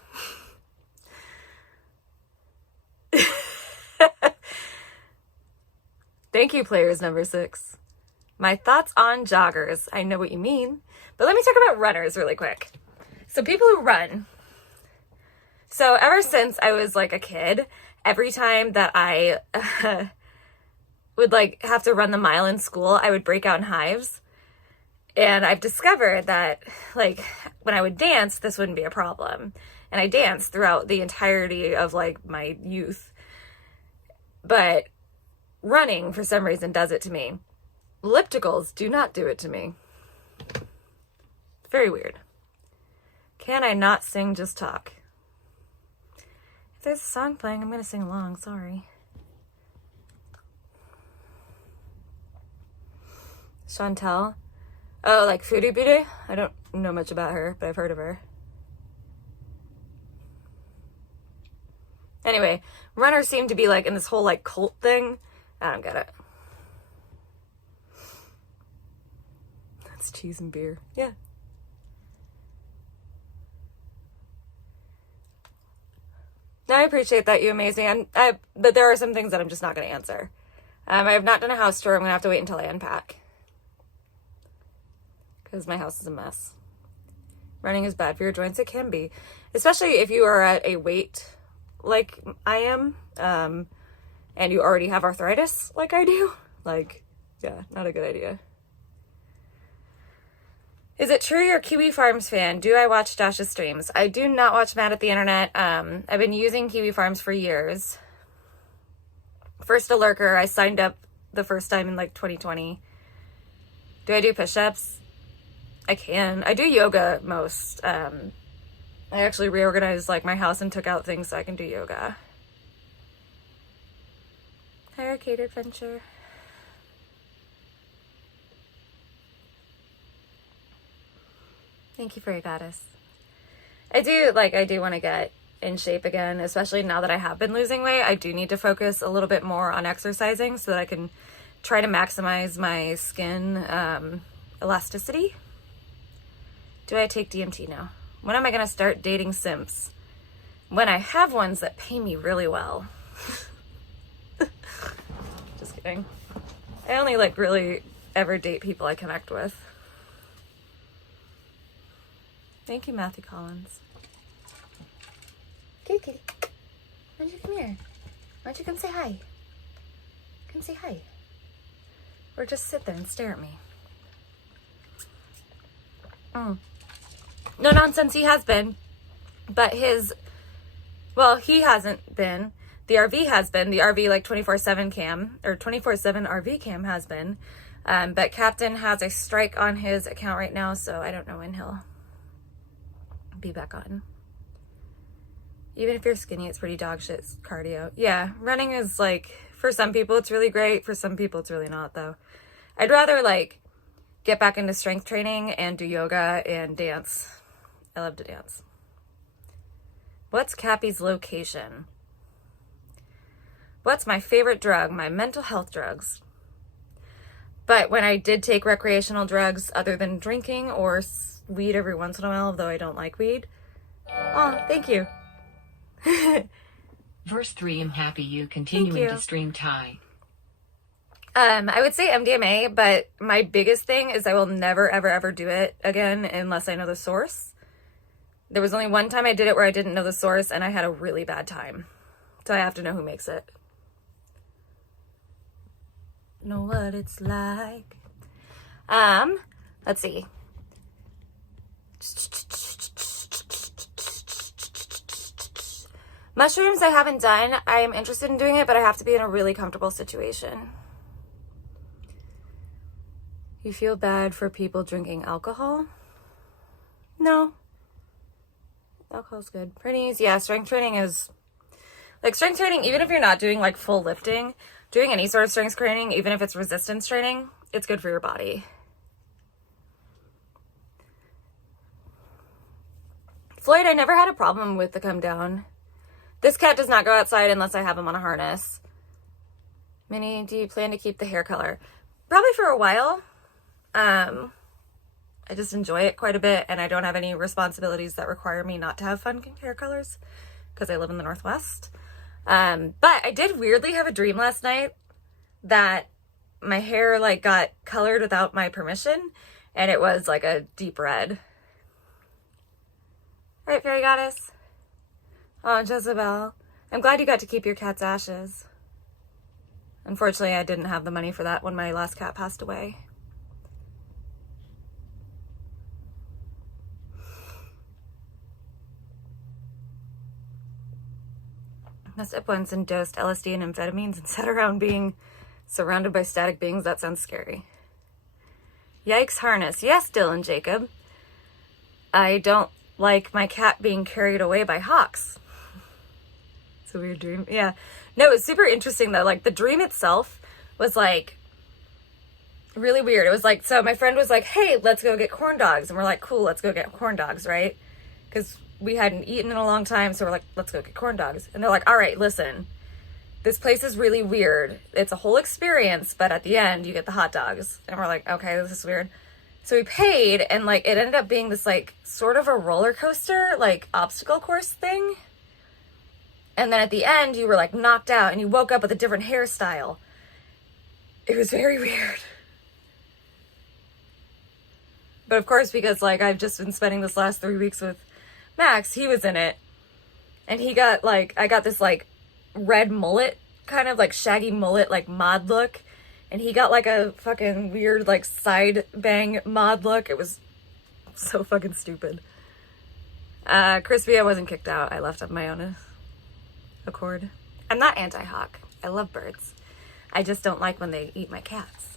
Thank you, players number 6. My thoughts on joggers. I know what you mean, but let me talk about runners really quick. So people who run. So ever since I was like a kid, every time that I would like have to run the mile in school, I would break out in hives. And I've discovered that like when I would dance, this wouldn't be a problem. And I danced throughout the entirety of like my youth. But running, for some reason, does it to me. Ellipticals do not do it to me. Very weird. Can I not sing, just talk? If there's a song playing, I'm going to sing along. Sorry. Chantel. Oh, like Foodie Beauty? I don't know much about her, but I've heard of her. Anyway, runners seem to be like in this whole like cult thing. I don't get it. That's cheese and beer. Yeah. No, I appreciate that, you amazing. But there are some things that I'm just not going to answer. I have not done a house tour. I'm going to have to wait until I unpack. Because my house is a mess. Running is bad for your joints. It can be. Especially if you are at a weight like I am. And you already have arthritis like I do. Like, yeah, not a good idea. Is it true you're a Kiwi Farms fan? Do I watch Josh's streams? I do not watch Mad at the Internet. I've been using Kiwi Farms for years. First a lurker. I signed up the first time in like 2020. Do I do push-ups? I can. I do yoga most. I actually reorganized like my house and took out things so I can do yoga. Hi, Arcade Adventure. Thank you for your goddess. I do want to get in shape again, especially now that I have been losing weight. I do need to focus a little bit more on exercising so that I can try to maximize my skin elasticity. Do I take DMT now? When am I going to start dating simps? When I have ones that pay me really well. Just kidding. I only like really ever date people I connect with. Thank you, Matthew Collins. Kitty, why don't you come here? Why don't you come say hi? Come say hi. Or just sit there and stare at me. No nonsense, he has been. But he hasn't been. The RV has been. The RV like 24/7 cam, or 24/7 RV cam has been. But Captain has a strike on his account right now, so I don't know when he'll be back on. Even if you're skinny, it's pretty dog shit cardio. Yeah, running is like, for some people it's really great. For some people it's really not, though. I'd rather like get back into strength training and do yoga and dance. I love to dance. What's Cappy's location? What's my favorite drug? My mental health drugs. But when I did take recreational drugs other than drinking or weed every once in a while, though I don't like weed. Oh, thank you. Verse 3, I'm happy you continuing to stream Thai. I would say MDMA, but my biggest thing is I will never, ever, ever do it again unless I know the source. There was only one time I did it where I didn't know the source and I had a really bad time. So I have to know who makes it. Know what it's like. Let's see. Mushrooms I haven't done. I am interested in doing it, but I have to be in a really comfortable situation. You feel bad for people drinking alcohol? No. Alcohol's good. Pretties, yeah, strength training is... Like, strength training, even if you're not doing, like, full lifting, doing any sort of strength training, even if it's resistance training, it's good for your body. Floyd, I never had a problem with the come down. This cat does not go outside unless I have him on a harness. Minnie, do you plan to keep the hair color? Probably for a while. I just enjoy it quite a bit, and I don't have any responsibilities that require me not to have fun hair colors because I live in the Northwest. But I did weirdly have a dream last night that my hair like got colored without my permission, and it was like a deep red. Right, Fairy Goddess? Oh, Jezebel. I'm glad you got to keep your cat's ashes. Unfortunately, I didn't have the money for that when my last cat passed away. Messed up once and dosed LSD and amphetamines and sat around being surrounded by static beings. That sounds scary. Yikes harness. Yes, Dylan Jacob. I don't like my cat being carried away by hawks. It's a weird dream. Yeah. No, it was super interesting though. Like the dream itself was like really weird. It was like, so my friend was like, hey, let's go get corn dogs. And we're like, cool, let's go get corn dogs, right? Because we hadn't eaten in a long time. So we're like, let's go get corn dogs. And they're like, all right, listen, this place is really weird. It's a whole experience, but at the end you get the hot dogs. And we're like, okay, this is weird. So we paid, and like it ended up being this like sort of a roller coaster, like obstacle course thing. And then at the end you were like knocked out and you woke up with a different hairstyle. It was very weird. But of course, because like I've just been spending this last 3 weeks with Max, he was in it. And he got like, I got this like red mullet, kind of like shaggy mullet, like mod look. And he got like a fucking weird like side bang mod look. It was so fucking stupid. Crispy, I wasn't kicked out. I left of my own accord. I'm not anti-hawk. I love birds. I just don't like when they eat my cats.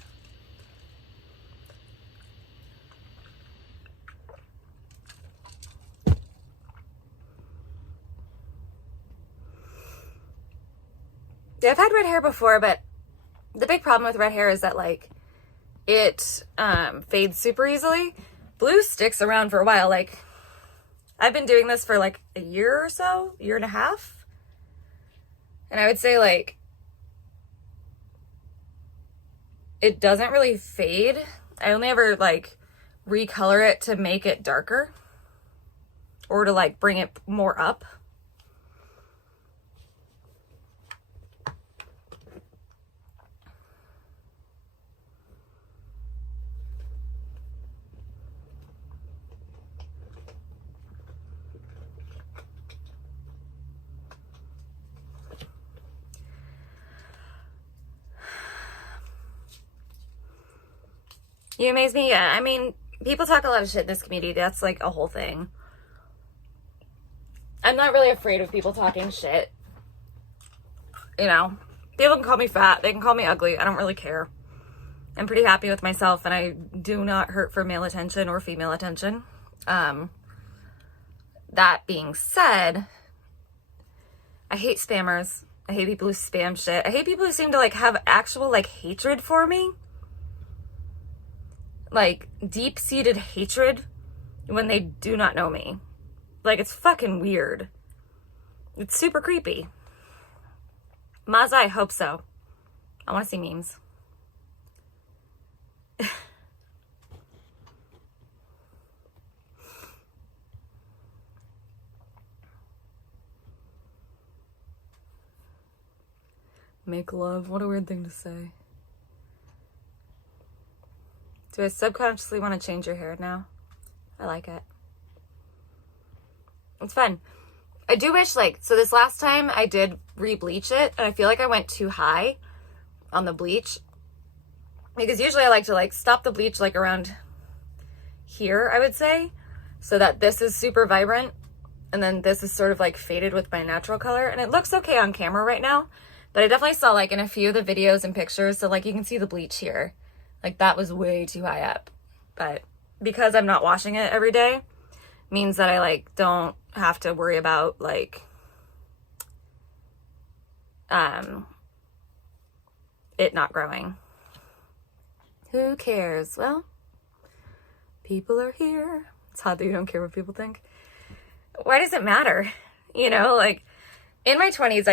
Yeah, I've had red hair before, but the big problem with red hair is that like it fades super easily. Blue sticks around for a while. Like I've been doing this for like a year or so, year and a half. And I would say like it doesn't really fade. I only ever like recolor it to make it darker or to like bring it more up. You amaze me? Yeah, I mean, people talk a lot of shit in this community. That's like a whole thing. I'm not really afraid of people talking shit. You know, people can call me fat. They can call me ugly. I don't really care. I'm pretty happy with myself, and I do not hurt for male attention or female attention. That being said, I hate spammers. I hate people who spam shit. I hate people who seem to like have actual like hatred for me. Like deep-seated hatred when they do not know me. Like, it's fucking weird. It's super creepy. Mazda, I hope so. I want to see memes. Make love. What a weird thing to say. Do I subconsciously want to change your hair now? I like it. It's fun. I do wish, like, so this last time I did re-bleach it, and I feel like I went too high on the bleach. Because usually I like to, like, stop the bleach, like, around here, I would say, so that this is super vibrant, and then this is sort of, like, faded with my natural color. And it looks okay on camera right now, but I definitely saw, like, in a few of the videos and pictures, so, like, you can see the bleach here. Like, that was way too high up. But because I'm not washing it every day, means that I, like, don't have to worry about, like, it not growing. Who cares? Well, people are here. It's odd that you don't care what people think. Why does it matter? You know, like, in my 20s,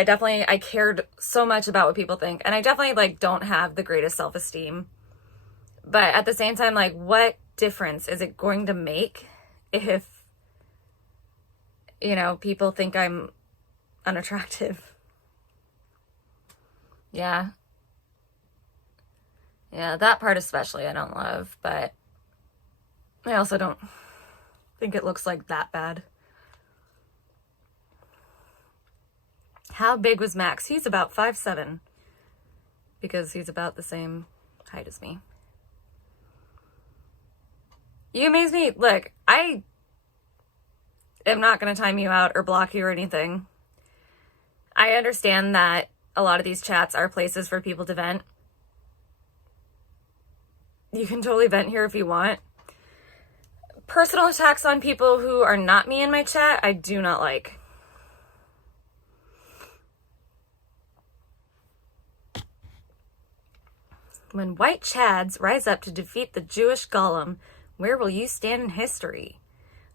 I cared so much about what people think. And I definitely, like, don't have the greatest self-esteem. But at the same time, like, what difference is it going to make if, you know, people think I'm unattractive? Yeah. Yeah, that part especially I don't love, but I also don't think it looks like that bad. How big was Max? He's about 5'7", because he's about the same height as me. You amaze me. Look, I am not going to time you out or block you or anything. I understand that a lot of these chats are places for people to vent. You can totally vent here if you want. Personal attacks on people who are not me in my chat, I do not like. When white chads rise up to defeat the Jewish golem, where will you stand in history?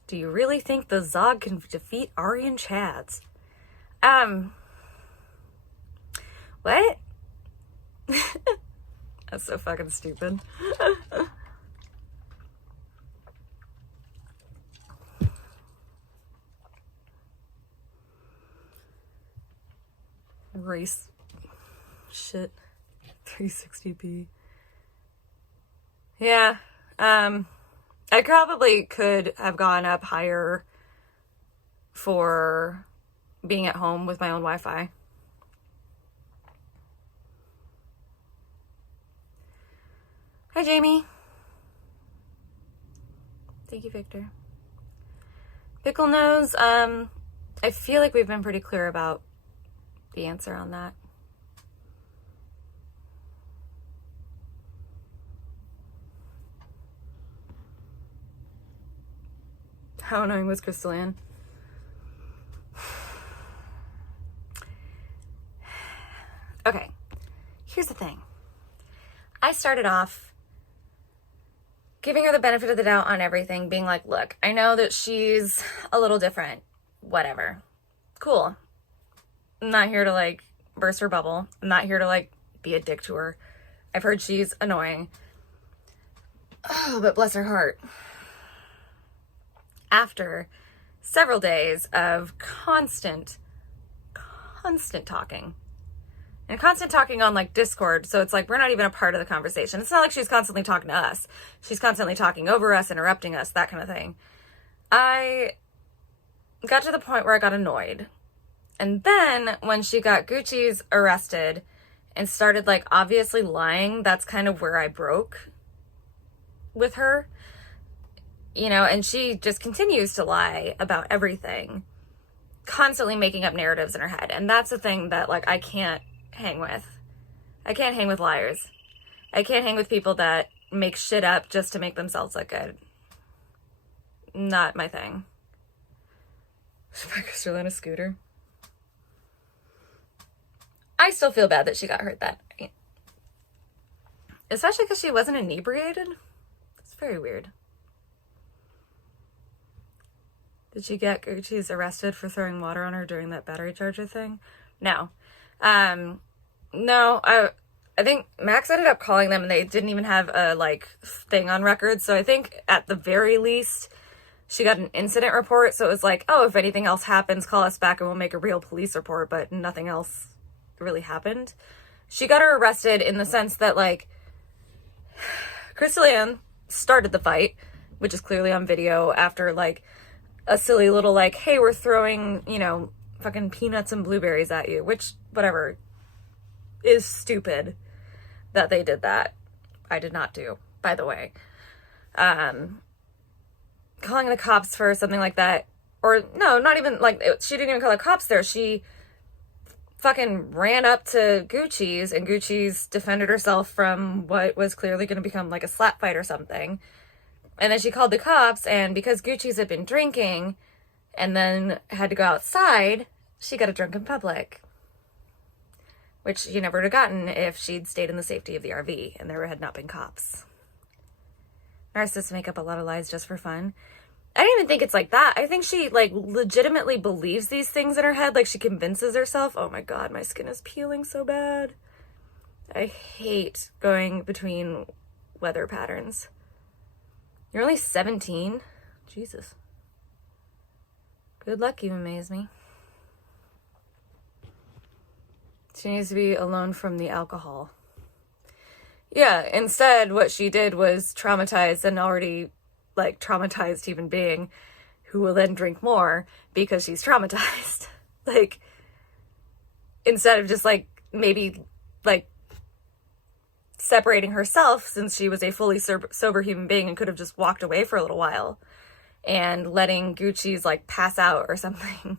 Do you really think the Zog can defeat Aryan chads? What? That's so fucking stupid. Race shit. 360p. Yeah. I probably could have gone up higher for being at home with my own Wi-Fi. Hi, Jamie. Thank you, Victor. Pickle Nose, I feel like we've been pretty clear about the answer on that. How annoying was Crystal Ann? Okay, here's the thing. I started off giving her the benefit of the doubt on everything, being like, look, I know that she's a little different, whatever. Cool. I'm not here to, like, burst her bubble. I'm not here to, like, be a dick to her. I've heard she's annoying. Oh, but bless her heart. After several days of constant talking. And constant talking on, like, Discord, so it's like we're not even a part of the conversation. It's not like she's constantly talking to us. She's constantly talking over us, interrupting us, that kind of thing. I got to the point where I got annoyed. And then when she got Gucci's arrested and started, like, obviously lying, that's kind of where I broke with her. You know, and she just continues to lie about everything, constantly making up narratives in her head. And that's the thing that, like, I can't hang with. I can't hang with liars. I can't hang with people that make shit up just to make themselves look good. Not my thing. Because she's on a scooter. I still feel bad that she got hurt that night. Especially because she wasn't inebriated. It's very weird. Did she get Gucci's arrested for throwing water on her during that battery charger thing? No. No, I think Max ended up calling them and they didn't even have a, like, thing on record. So I think at the very least, she got an incident report. So it was like, oh, if anything else happens, call us back and we'll make a real police report. But nothing else really happened. She got her arrested in the sense that, like, Crystal Ann started the fight, which is clearly on video, after, like, a silly little, like, hey, we're throwing, you know, fucking peanuts and blueberries at you, which, whatever, is stupid that they did that. I did not do, by the way. Calling the cops for something like that, or, no, not even, like, she didn't even call the cops there. She fucking ran up to Gucci's, and Gucci's defended herself from what was clearly going to become, like, a slap fight or something. And then she called the cops, and because Gucci's had been drinking and then had to go outside, she got a drunk in public. Which she never would have gotten if she'd stayed in the safety of the RV and there had not been cops. Narcissists make up a lot of lies just for fun. I don't even think it's like that. I think she, like, legitimately believes these things in her head. Like, she convinces herself. Oh my god, my skin is peeling so bad. I hate going between weather patterns. You're only 17? Jesus. Good luck, you amaze me. She needs to be alone from the alcohol. Yeah, instead, what she did was traumatize an already, like, traumatized human being who will then drink more because she's traumatized. Like, instead of just, like, maybe, like, separating herself, since she was a fully sober human being and could have just walked away for a little while, and letting Gucci's, like, pass out or something.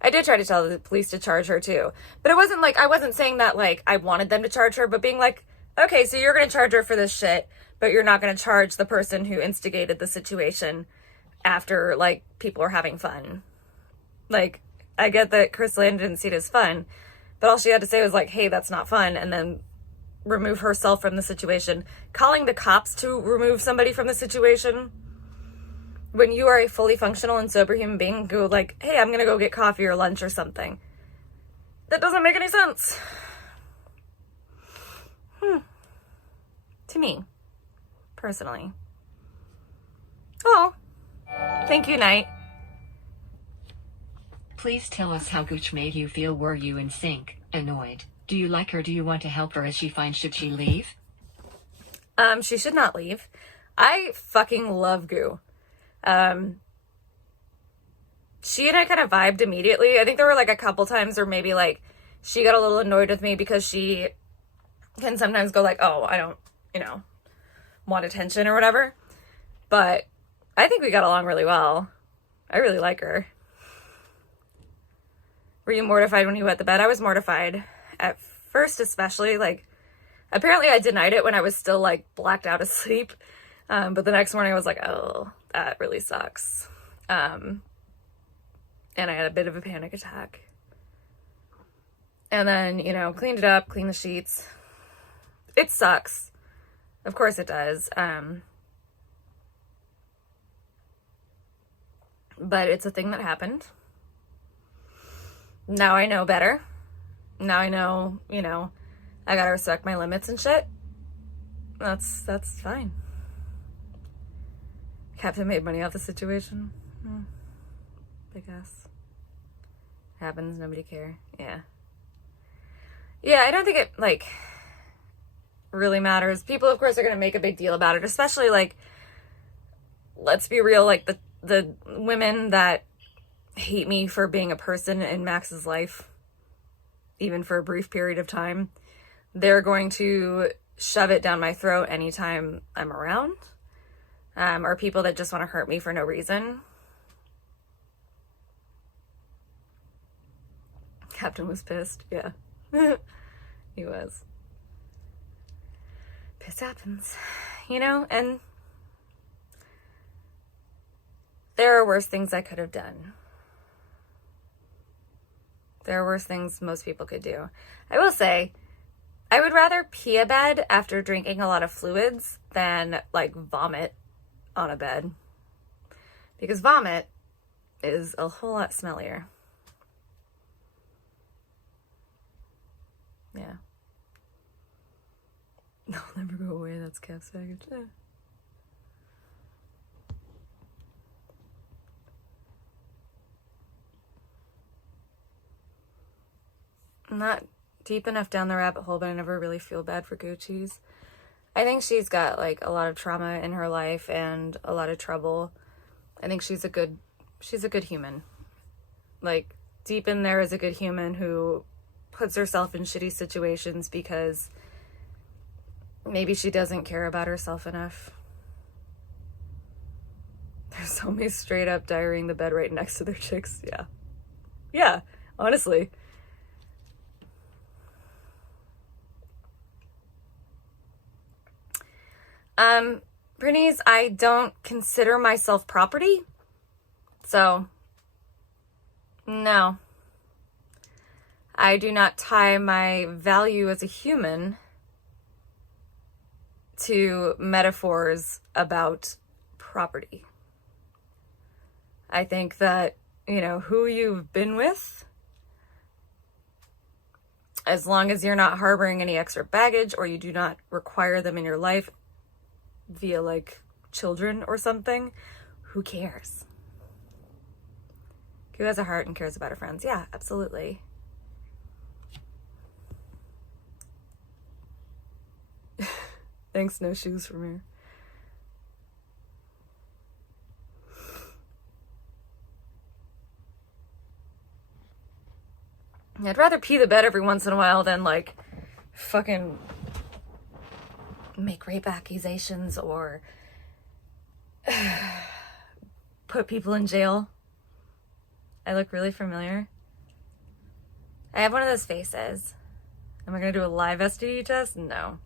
I did try to tell the police to charge her too, but it wasn't like, I wasn't saying that, like, I wanted them to charge her, but being like, okay, so you're going to charge her for this shit, but you're not going to charge the person who instigated the situation after, like, people are having fun. Like, I get that Crystal Ann didn't see it as fun, but all she had to say was like, hey, that's not fun, and then remove herself from the situation. Calling the cops to remove somebody from the situation, when you are a fully functional and sober human being, go like, hey, I'm gonna go get coffee or lunch or something. That doesn't make any sense. To me, personally. Oh, thank you, Knight. Please tell us how Gooch made you feel. Were you in sync? Annoyed? Do you like her? Do you want to help her? Is she fine? Should she leave? She should not leave. I fucking love Goo. She and I kind of vibed immediately. I think there were, like, a couple times where maybe, like, she got a little annoyed with me because she can sometimes go like, oh, I don't, you know, want attention or whatever. But I think we got along really well. I really like her. Were you mortified when you wet the bed? I was mortified at first, especially. Like, apparently I denied it when I was still, like, blacked out asleep. But the next morning I was like, oh, that really sucks. And I had a bit of a panic attack. And then, you know, cleaned it up, cleaned the sheets. It sucks. Of course it does. But it's a thing that happened. Now I know better. Now I know, you know, I gotta respect my limits and shit. That's fine. Captain made money off the situation. I guess. Happens, nobody care. Yeah. Yeah, I don't think it, like, really matters. People, of course, are gonna make a big deal about it, especially, like, let's be real, like, the women that hate me for being a person in Max's life, even for a brief period of time, they're going to shove it down my throat anytime I'm around. Or people that just want to hurt me for no reason. Captain was pissed. Yeah. He was. Piss happens. You know, and There are worse things I could have done. There are worse things most people could do. I will say, I would rather pee a bed after drinking a lot of fluids than, like, vomit on a bed. Because vomit is a whole lot smellier. Yeah. They'll never go away. That's Kev's package. Yeah. I'm not deep enough down the rabbit hole, but I never really feel bad for Gucci's. I think she's got, like, a lot of trauma in her life and a lot of trouble. I think she's a good human. Like, deep in there is a good human who puts herself in shitty situations because maybe she doesn't care about herself enough. There's so many straight up diarrhea in the bed right next to their chicks. Yeah. Yeah, honestly. Bernice, I don't consider myself property. So, no. I do not tie my value as a human to metaphors about property. I think that, you know, who you've been with, as long as you're not harboring any extra baggage or you do not require them in your life via, like, children or something, who cares? Who has a heart and cares about her friends? Yeah, absolutely. Thanks, no shoes from here. I'd rather pee the bed every once in a while than, like, fucking make rape accusations or put people in jail. I look really familiar. I have one of those faces. Am I going to do a live STD test? No.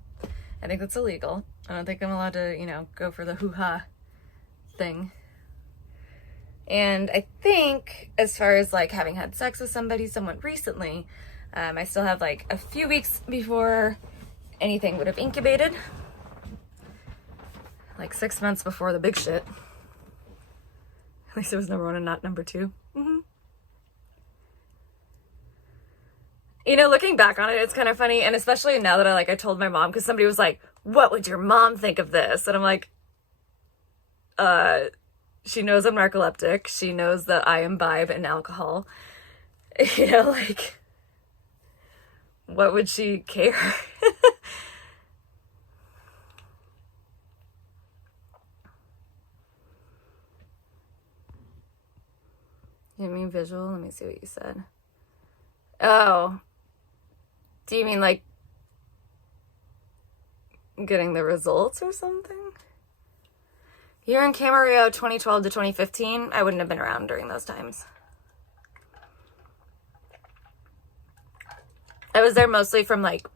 I think that's illegal. I don't think I'm allowed to, you know, go for the hoo-ha thing. And I think as far as, like, having had sex with someone recently, I still have, like, a few weeks before anything would have incubated. Like 6 months before the big shit. At least it was number 1 and not number 2. Mm-hmm. You know, looking back on it, it's kind of funny. And especially now that I told my mom, because somebody was like, what would your mom think of this? And I'm like, she knows I'm narcoleptic. She knows that I imbibe in alcohol. You know, like, what would she care? You mean visual? Let me see what you said. Oh. Do you mean, like, getting the results or something? You're in Camarillo 2012 to 2015. I wouldn't have been around during those times. I was there mostly from, like,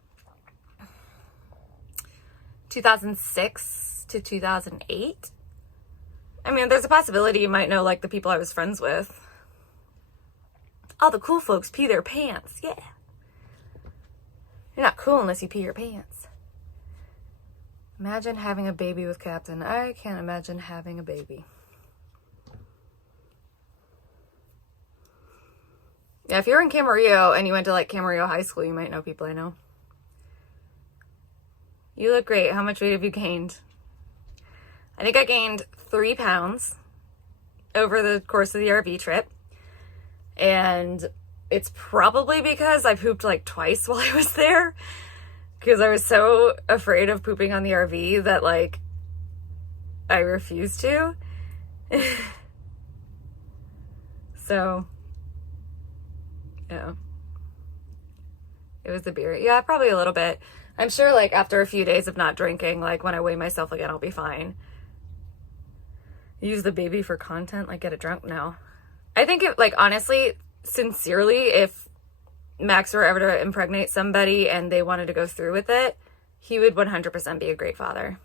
2006 to 2008. I mean, there's a possibility you might know, like, the people I was friends with. All the cool folks pee their pants. Yeah. You're not cool unless you pee your pants. Imagine having a baby with Captain. I can't imagine having a baby. Yeah, if you're in Camarillo and you went to, like, Camarillo High School, you might know people I know. You look great. How much weight have you gained? I think I gained 3 pounds over the course of the RV trip. And it's probably because I pooped, like, twice while I was there. Because I was so afraid of pooping on the RV that, like, I refused to. So, yeah. It was the beer. Yeah, probably a little bit. I'm sure, like, after a few days of not drinking, like, when I weigh myself again, I'll be fine. Use the baby for content? Like, get it drunk? No. I think, like, honestly, sincerely, if Max were ever to impregnate somebody and they wanted to go through with it, he would 100% be a great father.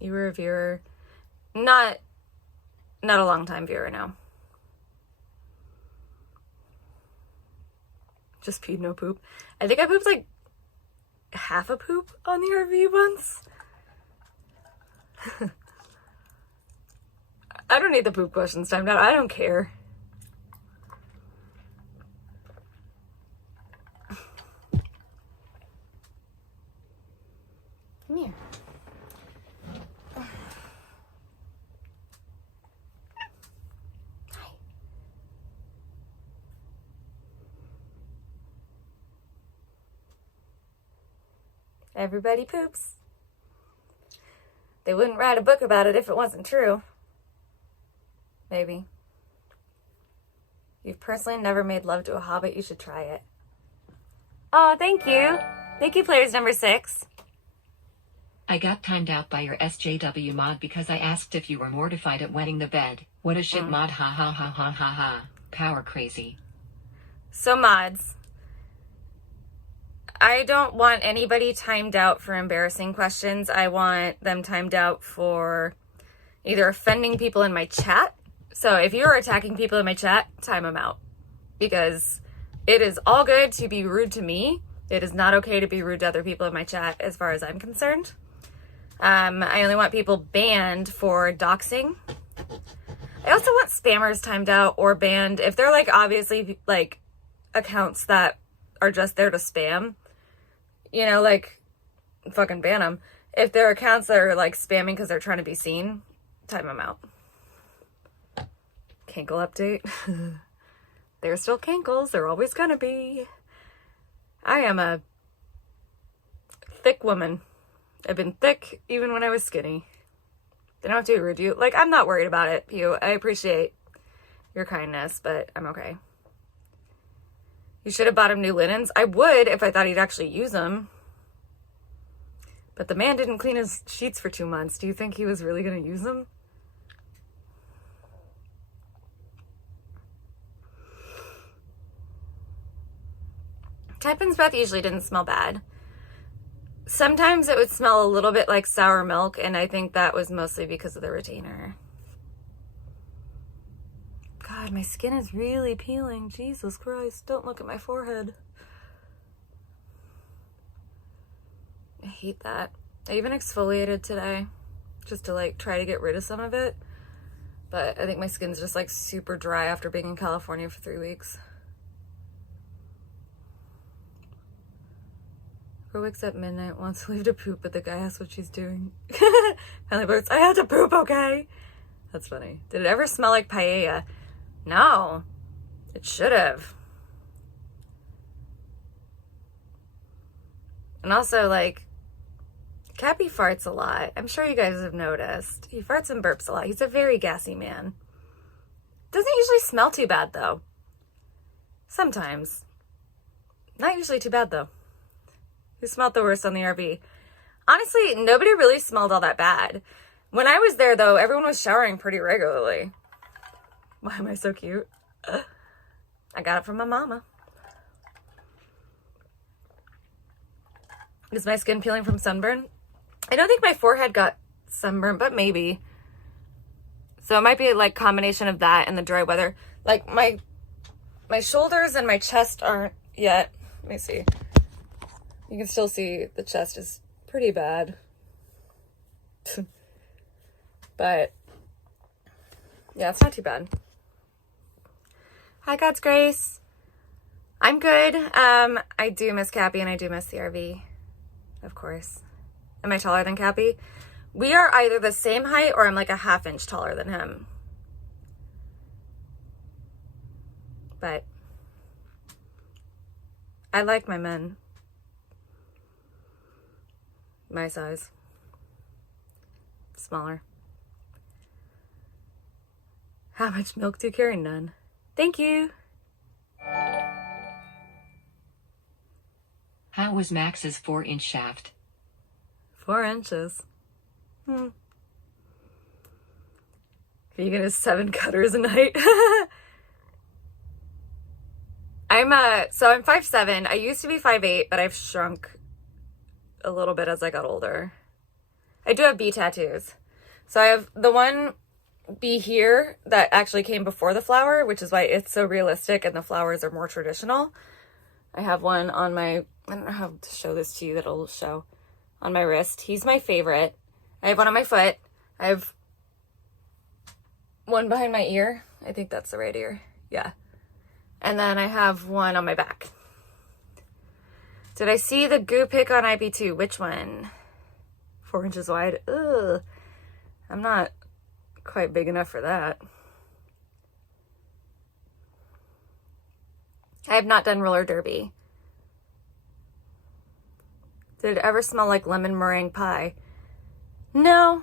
You were a viewer. Not a long time viewer now. Just peed, no poop. I think I pooped like half a poop on the RV once. I don't need the poop questions timed out. I don't care. Come here. Hi. Everybody poops. They wouldn't write a book about it if it wasn't true. Maybe. You've personally never made love to a hobbit. You should try it. Oh, thank you. Thank you, players number 6. I got timed out by your SJW mod because I asked if you were mortified at wetting the bed. What a shit mod, ha ha ha ha ha ha. Power crazy. So mods. I don't want anybody timed out for embarrassing questions. I want them timed out for either offending people in my chat. So if you're attacking people in my chat, time them out. Because it is all good to be rude to me. It is not okay to be rude to other people in my chat as far as I'm concerned. I only want people banned for doxing. I also want spammers timed out or banned. If they're like obviously like accounts that are just there to spam, you know, like fucking ban them. If they're accounts that are like spamming because they're trying to be seen, time them out. Cankle update. They're still cankles. They're always gonna be. I am a thick woman. I've been thick even when I was skinny. They don't have to be rude to you. Like, I'm not worried about it, Pew. I appreciate your kindness, but I'm okay. You should have bought him new linens. I would if I thought he'd actually use them. But the man didn't clean his sheets for 2 months. Do you think he was really going to use them? Typin's breath usually didn't smell bad. Sometimes it would smell a little bit like sour milk, and I think that was mostly because of the retainer. God, my skin is really peeling. Jesus Christ, don't look at my forehead. I hate that. I even exfoliated today just to like try to get rid of some of it. But I think my skin's just like super dry after being in California for 3 weeks. Girl wakes up midnight, wants to leave to poop, but the guy asks what she's doing. Finally birds, I had to poop, okay? That's funny. Did it ever smell like paella? No. It should have. And also, like, Cappy farts a lot. I'm sure you guys have noticed. He farts and burps a lot. He's a very gassy man. Doesn't usually smell too bad, though. Sometimes. Not usually too bad, though. Who smelled the worst on the RV? Honestly, nobody really smelled all that bad. When I was there, though, everyone was showering pretty regularly. Why am I so cute? I got it from my mama. Is my skin peeling from sunburn? I don't think my forehead got sunburned, but maybe. So it might be like combination of that and the dry weather. Like my shoulders and my chest aren't yet. Let me see. You can still see the chest is pretty bad. But yeah, it's not too bad. Hi, God's Grace. I'm good. I do miss Cappy and I do miss the RV. Of course. Am I taller than Cappy? We are either the same height or I'm like a ½ inch taller than him. But I like my men. My size. Smaller. How much milk do you carry? None. Thank you. How was Max's 4-inch shaft? 4 inches. Vegan is 7 cutters a night. I'm 5'7". I used to be 5'8", but I've shrunk a little bit as I got older. I do have bee tattoos. So I have the one bee here that actually came before the flower, which is why it's so realistic and the flowers are more traditional. I have one on my, I don't know how to show this to you that'll show, on my wrist. He's my favorite. I have one on my foot. I have one behind my ear. I think that's the right ear. Yeah. And then I have one on my back. Did I see the goo pic on IP2? Which one? 4 inches wide. Ugh. I'm not quite big enough for that. I have not done roller derby. Did it ever smell like lemon meringue pie? No.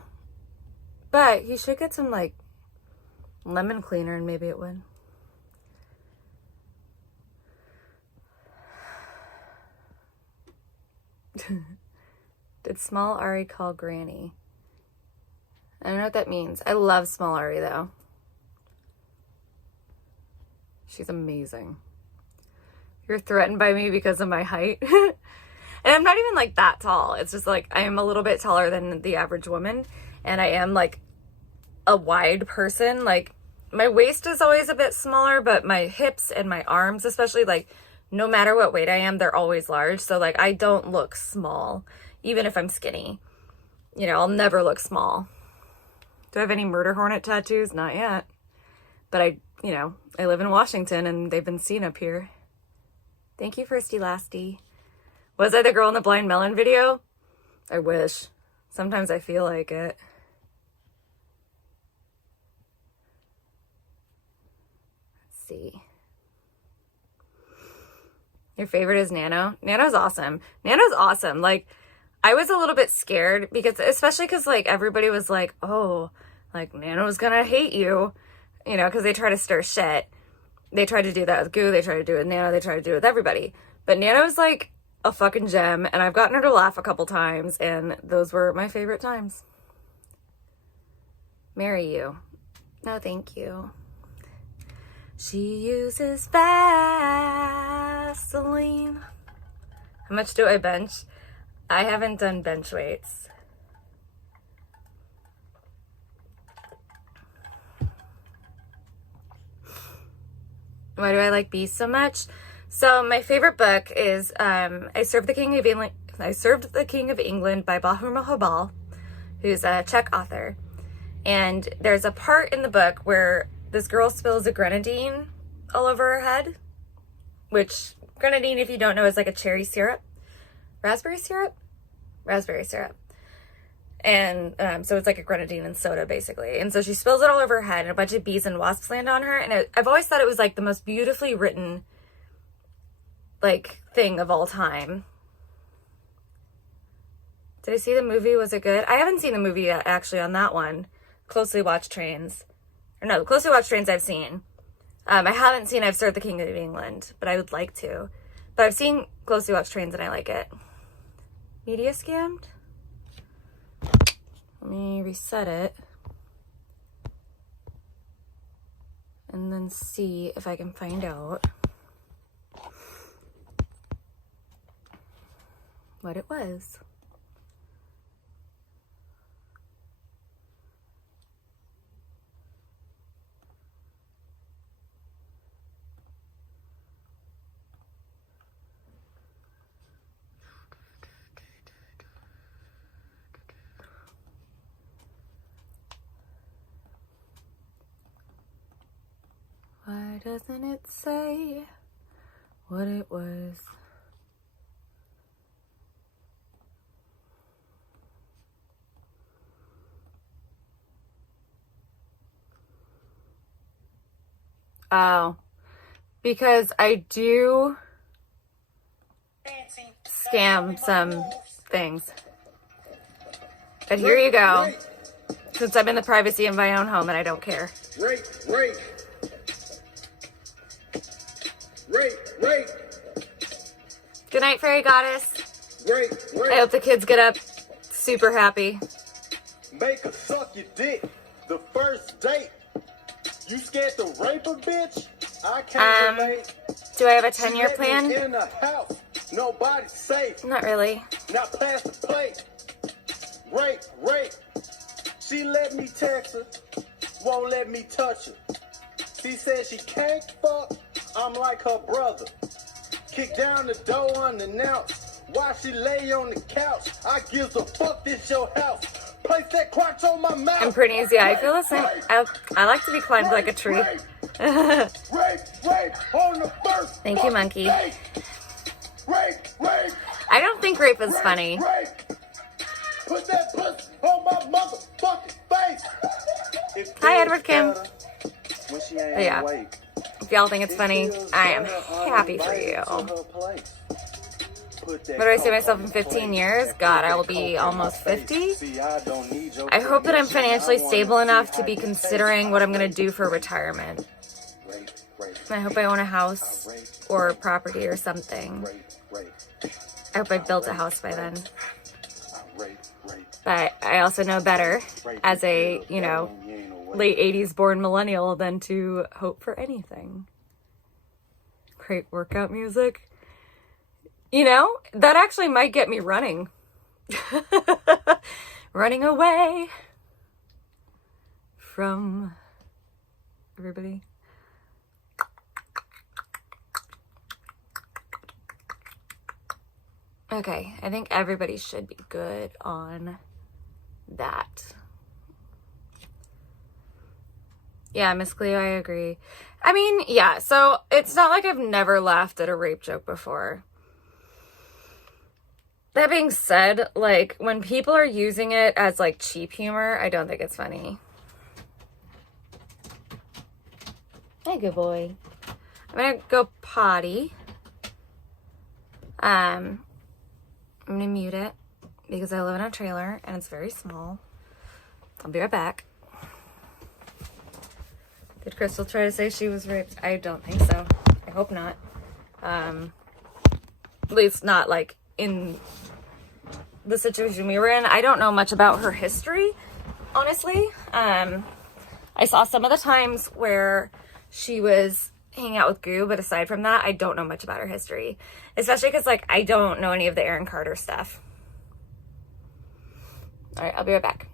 But you should get some like lemon cleaner and maybe it would. Did small Ari call Granny? I don't know what that means. I love small Ari though. She's amazing. You're threatened by me because of my height. And I'm not even like that tall. It's just like I am a little bit taller than the average woman. And I am like a wide person. Like my waist is always a bit smaller, but my hips and my arms, especially, like no matter what weight I am, they're always large. So like I don't look small, even if I'm skinny. You know, I'll never look small. Do I have any murder hornet tattoos? Not yet. But I live in Washington and they've been seen up here. Thank you, Firsty Lasty. Was I the girl in the blind melon video? I wish. Sometimes I feel like it. Let's see. Your favorite is Nano? Nano's awesome. Nano's awesome. Like, I was a little bit scared because, especially because, like, everybody was like, oh, like, Nano's gonna hate you. You know, because they try to stir shit. They tried to do that with Goo. They tried to do it with Nano. They tried to do it with everybody. But Nano's, like, a fucking gem, and I've gotten her to laugh a couple times, and those were my favorite times. Marry you. No, thank you. She uses Vaseline. How much do I bench? I haven't done bench weights. Why do I like bees so much? So my favorite book is I Served the King of England by Bahuma Hobal, who's a Czech author. And there's a part in the book where this girl spills a grenadine all over her head, which grenadine, if you don't know, is like a cherry syrup. Raspberry syrup? Raspberry syrup. And so it's like a grenadine and soda, basically. And so she spills it all over her head, and a bunch of bees and wasps land on her. And I've always thought it was like the most beautifully written like thing of all time. Did I see the movie? Was it good? I haven't seen the movie yet, actually, on that one. Closely Watched Trains. Or no, Closely Watched Trains I've seen. I haven't seen I've Served the King of England, but I would like to. But I've seen Closely Watched Trains and I like it. Media scammed? Let me reset it. And then see if I can find out what it was. Why doesn't it say what it was? Oh, because I do scam some things. But here you go. Since I'm in the privacy of my own home and I don't care. Rape. Good night, Fairy Goddess. I hope the kids get up super happy. Make her suck your dick the first date. You scared to rape a bitch? I can't relate. Do I have a 10-year plan? In the house, nobody's safe. Not really. Now pass the plate. rape, rape. She let me text her, won't let me touch her. She said she can't fuck, I'm like her brother. Kick down the door unannounced, while she lay on the couch. I gives a fuck, this your house. Place that crotch on my mouth. And pretty easy. I feel the same. I like to be climbed like a tree. Rape on the first. Thank you, monkey. Rape. I don't think rape is funny. Rape. Put that pussy on my motherfucking face. Hi, Edward Kim. When she ain't But yeah, awake. if y'all think it's funny, I am happy for you. What do I see myself in 15 years? God, I will be almost 50. I hope that I'm financially stable enough to be considering what I'm going to do for retirement. I hope I own a house or property or something. I hope I've built a house by then. But I also know better as a, late 80s born millennial than to hope for anything. Great workout music. That actually might get me running. Running away from everybody. Okay, I think everybody should be good on that. Yeah, Miss Cleo, I agree. I mean, yeah, so it's not like I've never laughed at a rape joke before. That being said, when people are using it as, cheap humor, I don't think it's funny. Hey, good boy. I'm gonna go potty. I'm gonna mute it because I live in a trailer and it's very small. I'll be right back. Did Crystal try to say she was raped? I don't think so. I hope not. At least not, in the situation we were in. I don't know much about her history, honestly. I saw some of the times where she was hanging out with Goo, but aside from that, I don't know much about her history. Especially because, I don't know any of the Aaron Carter stuff. All right, I'll be right back.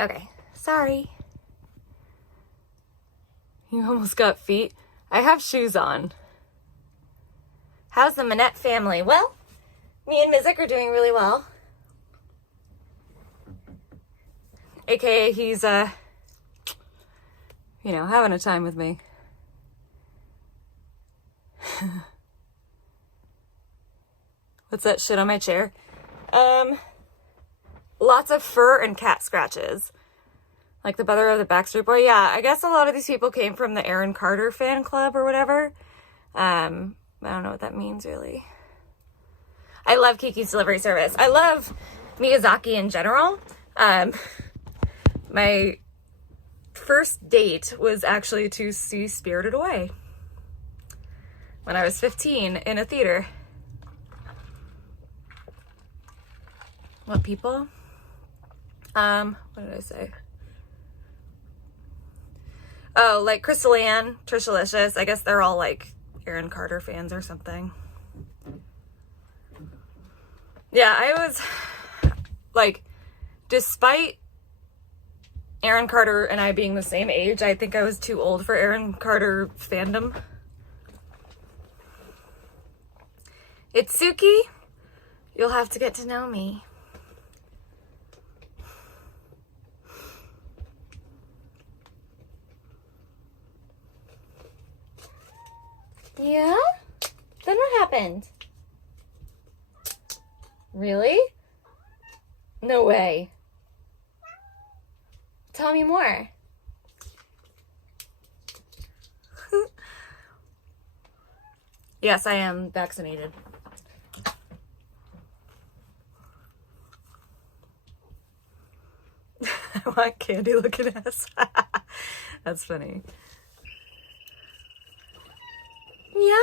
Okay, sorry. You almost got feet. I have shoes on. How's the Minette family? Well, me and Mizik are doing really well. AKA he's, having a time with me. What's that shit on my chair? Lots of fur and cat scratches. Like the brother of the Backstreet Boy. Yeah, I guess a lot of these people came from the Aaron Carter fan club or whatever. I don't know what that means, really. I love Kiki's Delivery Service. I love Miyazaki in general. My first date was actually to see Spirited Away when I was 15 in a theater. What people? What did I say? Oh, like Crystal Ann, Trishalicious. I guess they're all like Aaron Carter fans or something. Yeah, I was like, despite Aaron Carter and I being the same age, I think I was too old for Aaron Carter fandom. Itsuki, you'll have to get to know me. Yeah? Then what happened? Really? No way. Tell me more. Yes, I am vaccinated. I want candy looking ass. That's funny. Yeah?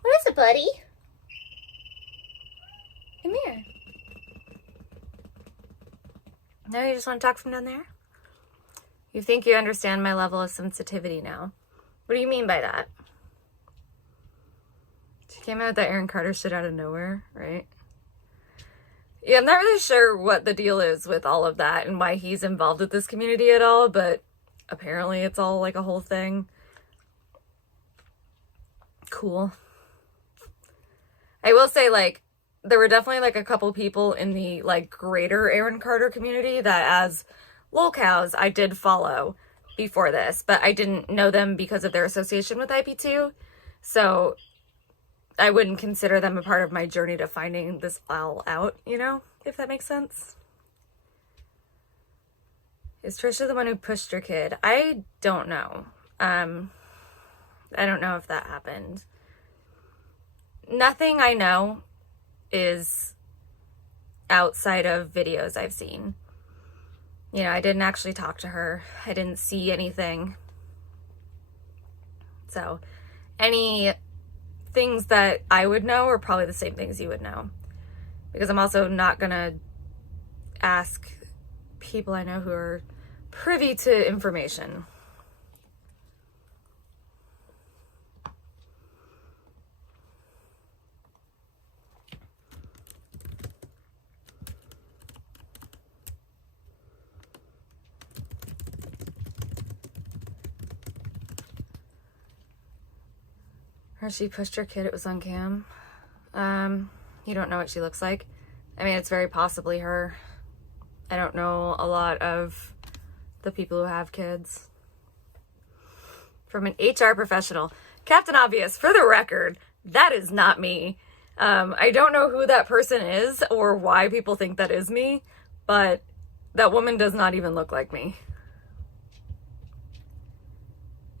What is it, buddy? Come here. No, you just want to talk from down there? You think you understand my level of sensitivity now. What do you mean by that? She came out with that Aaron Carter shit out of nowhere, right? Yeah, I'm not really sure what the deal is with all of that and why he's involved with this community at all, but apparently it's all like a whole thing. Cool. I will say, like, there were definitely like a couple people in the like greater Aaron Carter community that as lolcows I did follow before this, but I didn't know them because of their association with IP2. So I wouldn't consider them a part of my journey to finding this all out, if that makes sense. Is Trisha the one who pushed her kid? I don't know. I don't know if that happened. Nothing I know is outside of videos I've seen. I didn't actually talk to her. I didn't see anything. So, any things that I would know are probably the same things you would know. Because I'm also not gonna ask people I know who are privy to information. She pushed her kid, it was on cam. You don't know what she looks like. I mean, it's very possibly her. I don't know a lot of the people who have kids. From an HR professional. Captain Obvious, for the record, that is not me. I don't know who that person is or why people think that is me, but that woman does not even look like me.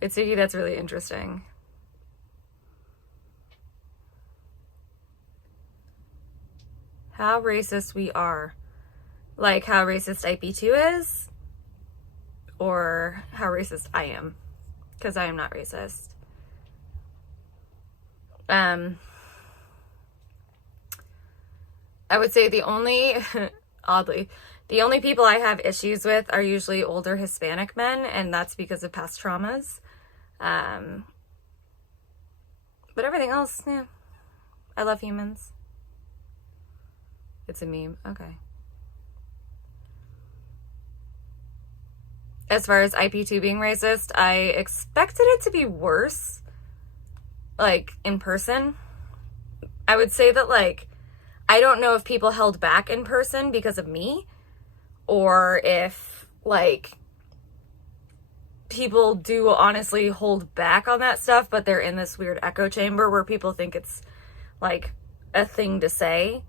It's Iggy, that's really interesting. How racist we are. Like how racist IP2 is? Or how racist I am. Because I am not racist. I would say the only, oddly, the only people I have issues with are usually older Hispanic men, and that's because of past traumas. But everything else, yeah. I love humans. It's a meme. Okay. as far as IP2 being racist. I expected it to be worse, like, in person. I would say that, like, I don't know if people held back in person because of me, or if, like, people do honestly hold back on that stuff, but they're in this weird echo chamber where people think it's, like, a thing to say.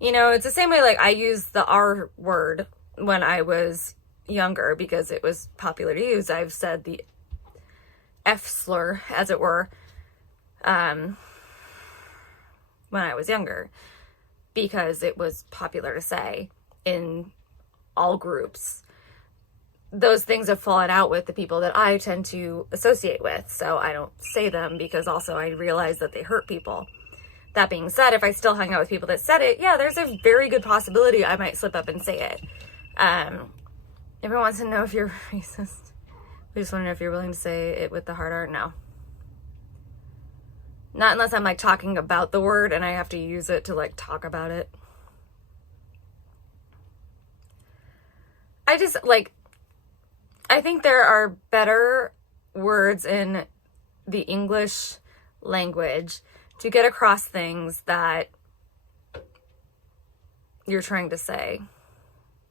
You know, it's the same way, like, I used the R word when I was younger because it was popular to use. I've said the F slur, as it were, when I was younger, because it was popular to say in all groups. Those things have fallen out with the people that I tend to associate with, so I don't say them because also I realize that they hurt people. That being said, if I still hung out with people that said it, yeah, there's a very good possibility I might slip up and say it. Everyone wants to know if you're racist. We just want to know if you're willing to say it with the hard R. No. Not unless I'm, like, talking about the word and I have to use it to, like, talk about it. I just, like, I think there are better words in the English language to get across things that you're trying to say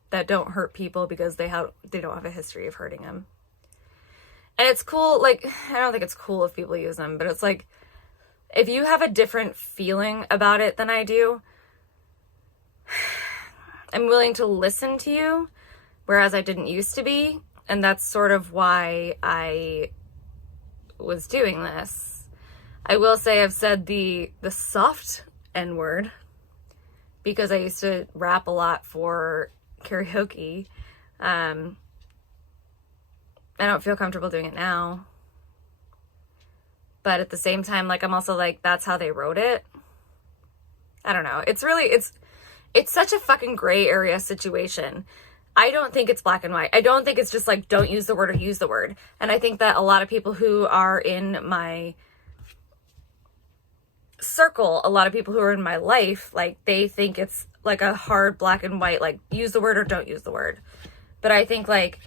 that don't hurt people because they don't have a history of hurting them. And it's cool, like, I don't think it's cool if people use them, but it's like, if you have a different feeling about it than I do, I'm willing to listen to you, whereas I didn't used to be. And that's sort of why I was doing this. I will say I've said the soft N word because I used to rap a lot for karaoke. I don't feel comfortable doing it now. But at the same time, like, I'm also like, that's how they wrote it. I don't know. It's really, it's such a fucking gray area situation. I don't think it's black and white. I don't think it's just like, don't use the word or use the word. And I think that a lot of people who are in my circle, a lot of people who are in my life, like, they think it's like a hard black and white, like, use the word or don't use the word. But I think, like,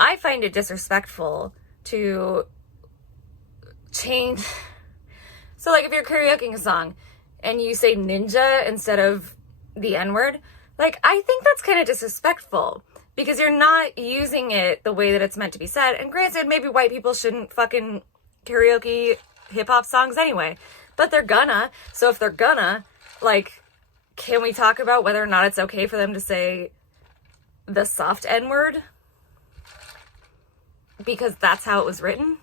I find it disrespectful to change. So, like, if you're karaokeing a song and you say ninja instead of the N-word, like, I think that's kind of disrespectful because you're not using it the way that it's meant to be said. And granted, maybe white people shouldn't fucking karaoke hip-hop songs anyway, but they're gonna. So if they're gonna, like, can we talk about whether or not it's okay for them to say the soft N-word? Because that's how it was written.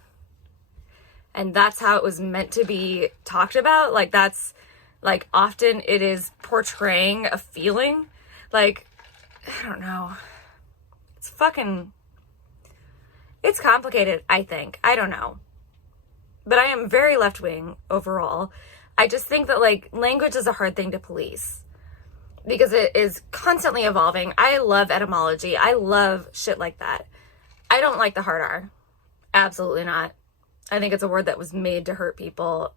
And that's how it was meant to be talked about. Like, that's, like, often it is portraying a feeling. Like, I don't know. It's complicated, I think. I don't know. But I am very left-wing overall. I just think that, like, language is a hard thing to police because it is constantly evolving. I love etymology. I love shit like that. I don't like the hard R. Absolutely not. I think it's a word that was made to hurt people,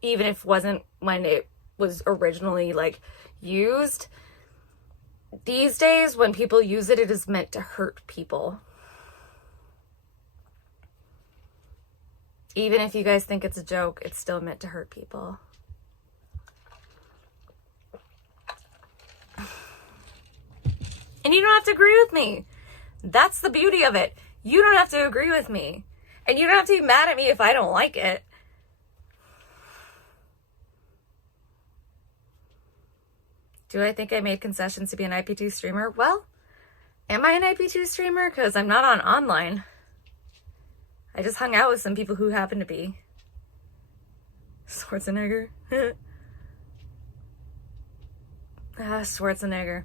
even if it wasn't when it was originally, like, used. These days, when people use it, it is meant to hurt people. Even if you guys think it's a joke, it's still meant to hurt people. And you don't have to agree with me. That's the beauty of it. You don't have to agree with me. And you don't have to be mad at me if I don't like it. Do I think I made concessions to be an IP2 streamer? Well, am I an IP2 streamer? Because I'm not on online. I just hung out with some people who happen to be. Schwarzenegger. Schwarzenegger.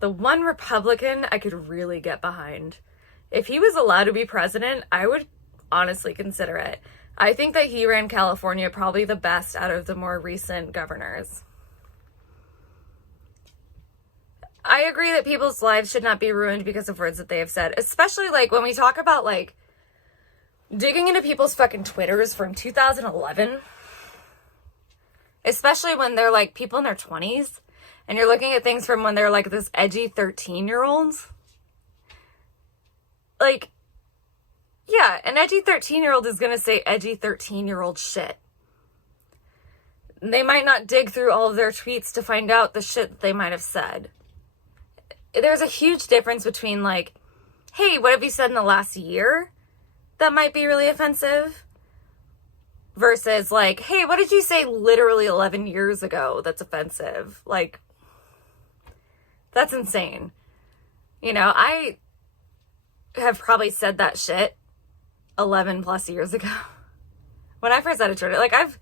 The one Republican I could really get behind. If he was allowed to be president, I would honestly consider it. I think that he ran California probably the best out of the more recent governors. I agree that people's lives should not be ruined because of words that they have said, especially, like, when we talk about, like, digging into people's fucking Twitters from 2011, especially when they're, like, people in their 20s, and you're looking at things from when they're, like, this edgy 13-year-olds. like, yeah, an edgy 13-year-old is going to say edgy 13-year-old shit. They might not dig through all of their tweets to find out the shit that they might have said. There's a huge difference between, like, hey, what have you said in the last year that might be really offensive? Versus, like, hey, what did you say literally 11 years ago that's offensive? Like, that's insane. You know, I have probably said that shit 11 plus years ago. When I first started Twitter, like, I've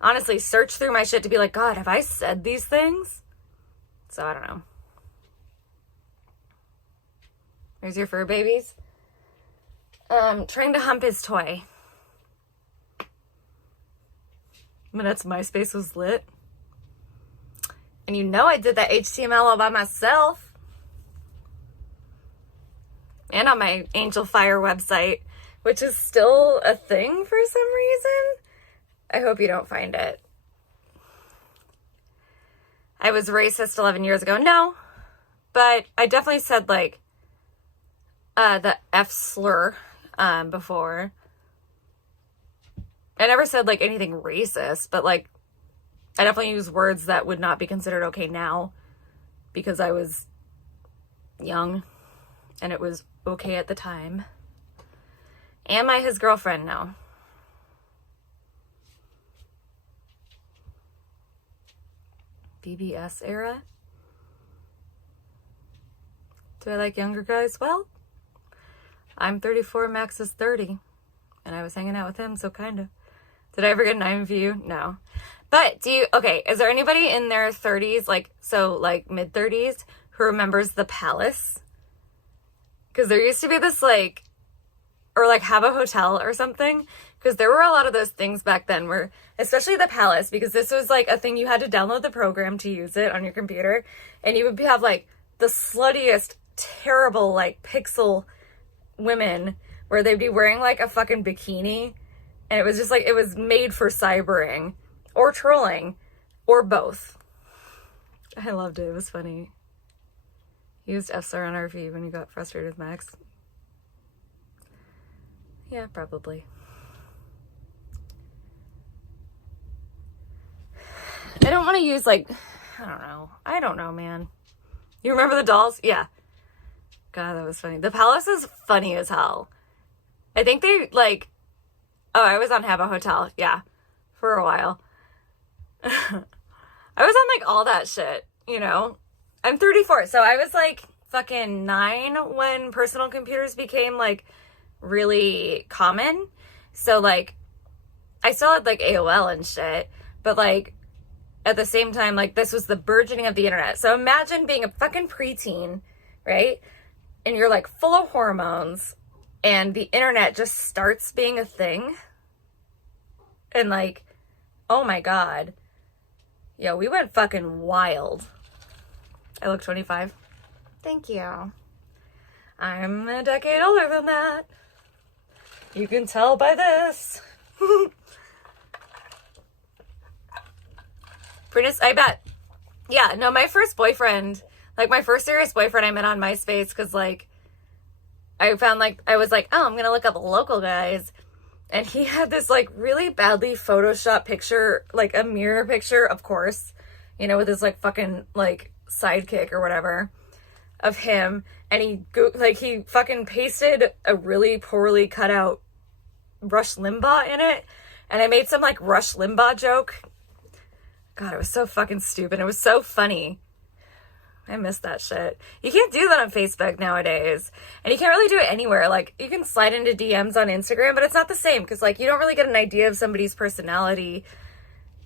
honestly searched through my shit to be like, God, have I said these things? So, I don't know. There's your fur babies. Trying to hump his toy. Minette's MySpace was lit. And you know I did that HTML all by myself. And on my Angel Fire website, which is still a thing for some reason. I hope you don't find it. I was racist 11 years ago. No. But I definitely said, like, the F slur before. I never said, like, anything racist, but, like, I definitely use words that would not be considered okay now because I was young and it was okay at the time. Am I his girlfriend? No. BBS era? Do I like younger guys? Well, I'm 34, Max is 30. And I was hanging out with him, so kind of. Did I ever get an IMVU? No. But is there anybody in their 30s, like mid-30s, who remembers the Palace? Because there used to be this, like, or like have a hotel or something. Because there were a lot of those things back then where, especially the Palace, because this was like a thing you had to download the program to use it on your computer. And you would have like the sluttiest, terrible, like pixel women where they'd be wearing like a fucking bikini. And it was just like, it was made for cybering or trolling or both. I loved it. It was funny. He used FSR on RV when he got frustrated with Max. Yeah, probably. I don't want to use, like, I don't know, man. You remember the dolls? Yeah. God, that was funny. The Palace is funny as hell. I think they, like, I was on Habba Hotel. Yeah. For a while. I was on, like, all that shit, you know? I'm 34, so I was, like, fucking 9 when personal computers became, like, really common. So, like, I still had, like, AOL and shit, but, like, at the same time, like, this was the burgeoning of the internet. So imagine being a fucking preteen, right? And you're, like, full of hormones, and the internet just starts being a thing. And, like, oh my God. Yeah, we went fucking wild. I look 25. Thank you. I'm a decade older than that. You can tell by this. Prentice, I bet. Yeah, no, my first boyfriend, like my first serious boyfriend I met on MySpace because like I found like, I was like, oh, I'm going to look up local guys. And he had this like really badly Photoshopped picture, like a mirror picture, of course, you know, with his like fucking like sidekick or whatever of him. And he fucking pasted a really poorly cut out Rush Limbaugh in it. And I made some like Rush Limbaugh joke. God, it was so fucking stupid. It was so funny. I miss that shit. You can't do that on Facebook nowadays. And you can't really do it anywhere. Like, you can slide into DMs on Instagram, but it's not the same. Because, like, you don't really get an idea of somebody's personality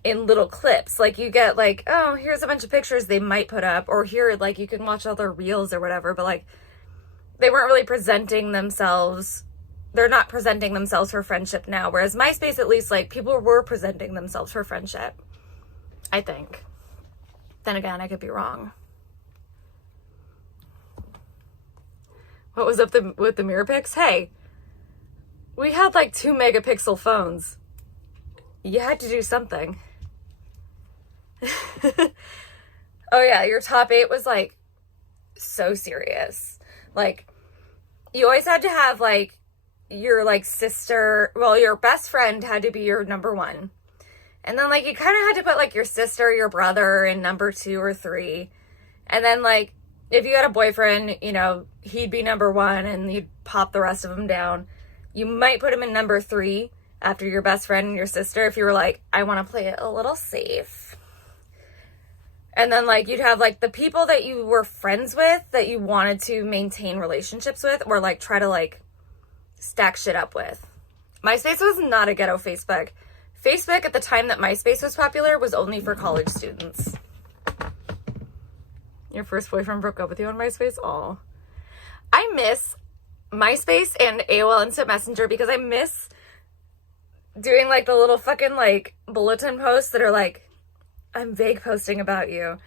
in little clips. Like, you get, like, oh, here's a bunch of pictures they might put up. Or here, like, you can watch all their reels or whatever. But, like, they weren't really presenting themselves. They're not presenting themselves for friendship now. Whereas MySpace, at least, like, people were presenting themselves for friendship. I think. Then again, I could be wrong. What was up with the mirror pics? Hey, we had like 2 megapixel phones. You had to do something. Oh yeah, your top 8 was like so serious. Like, you always had to have, like, your, like, sister, well, your best friend had to be your number one. And then, like, you kind of had to put, like, your sister, your brother in number 2 or 3. And then, like, if you had a boyfriend, you know, he'd be number 1 and you'd pop the rest of them down. You might put him in number 3 after your best friend and your sister if you were like, I want to play it a little safe. And then, like, you'd have, like, the people that you were friends with that you wanted to maintain relationships with or, like, try to, like, stack shit up with. MySpace was not a ghetto Facebook. Facebook at the time that MySpace was popular was only for college students. Your first boyfriend broke up with you on MySpace? Aw. I miss MySpace and AOL Instant Messenger because I miss doing, like, the little fucking, like, bulletin posts that are like, I'm vague posting about you.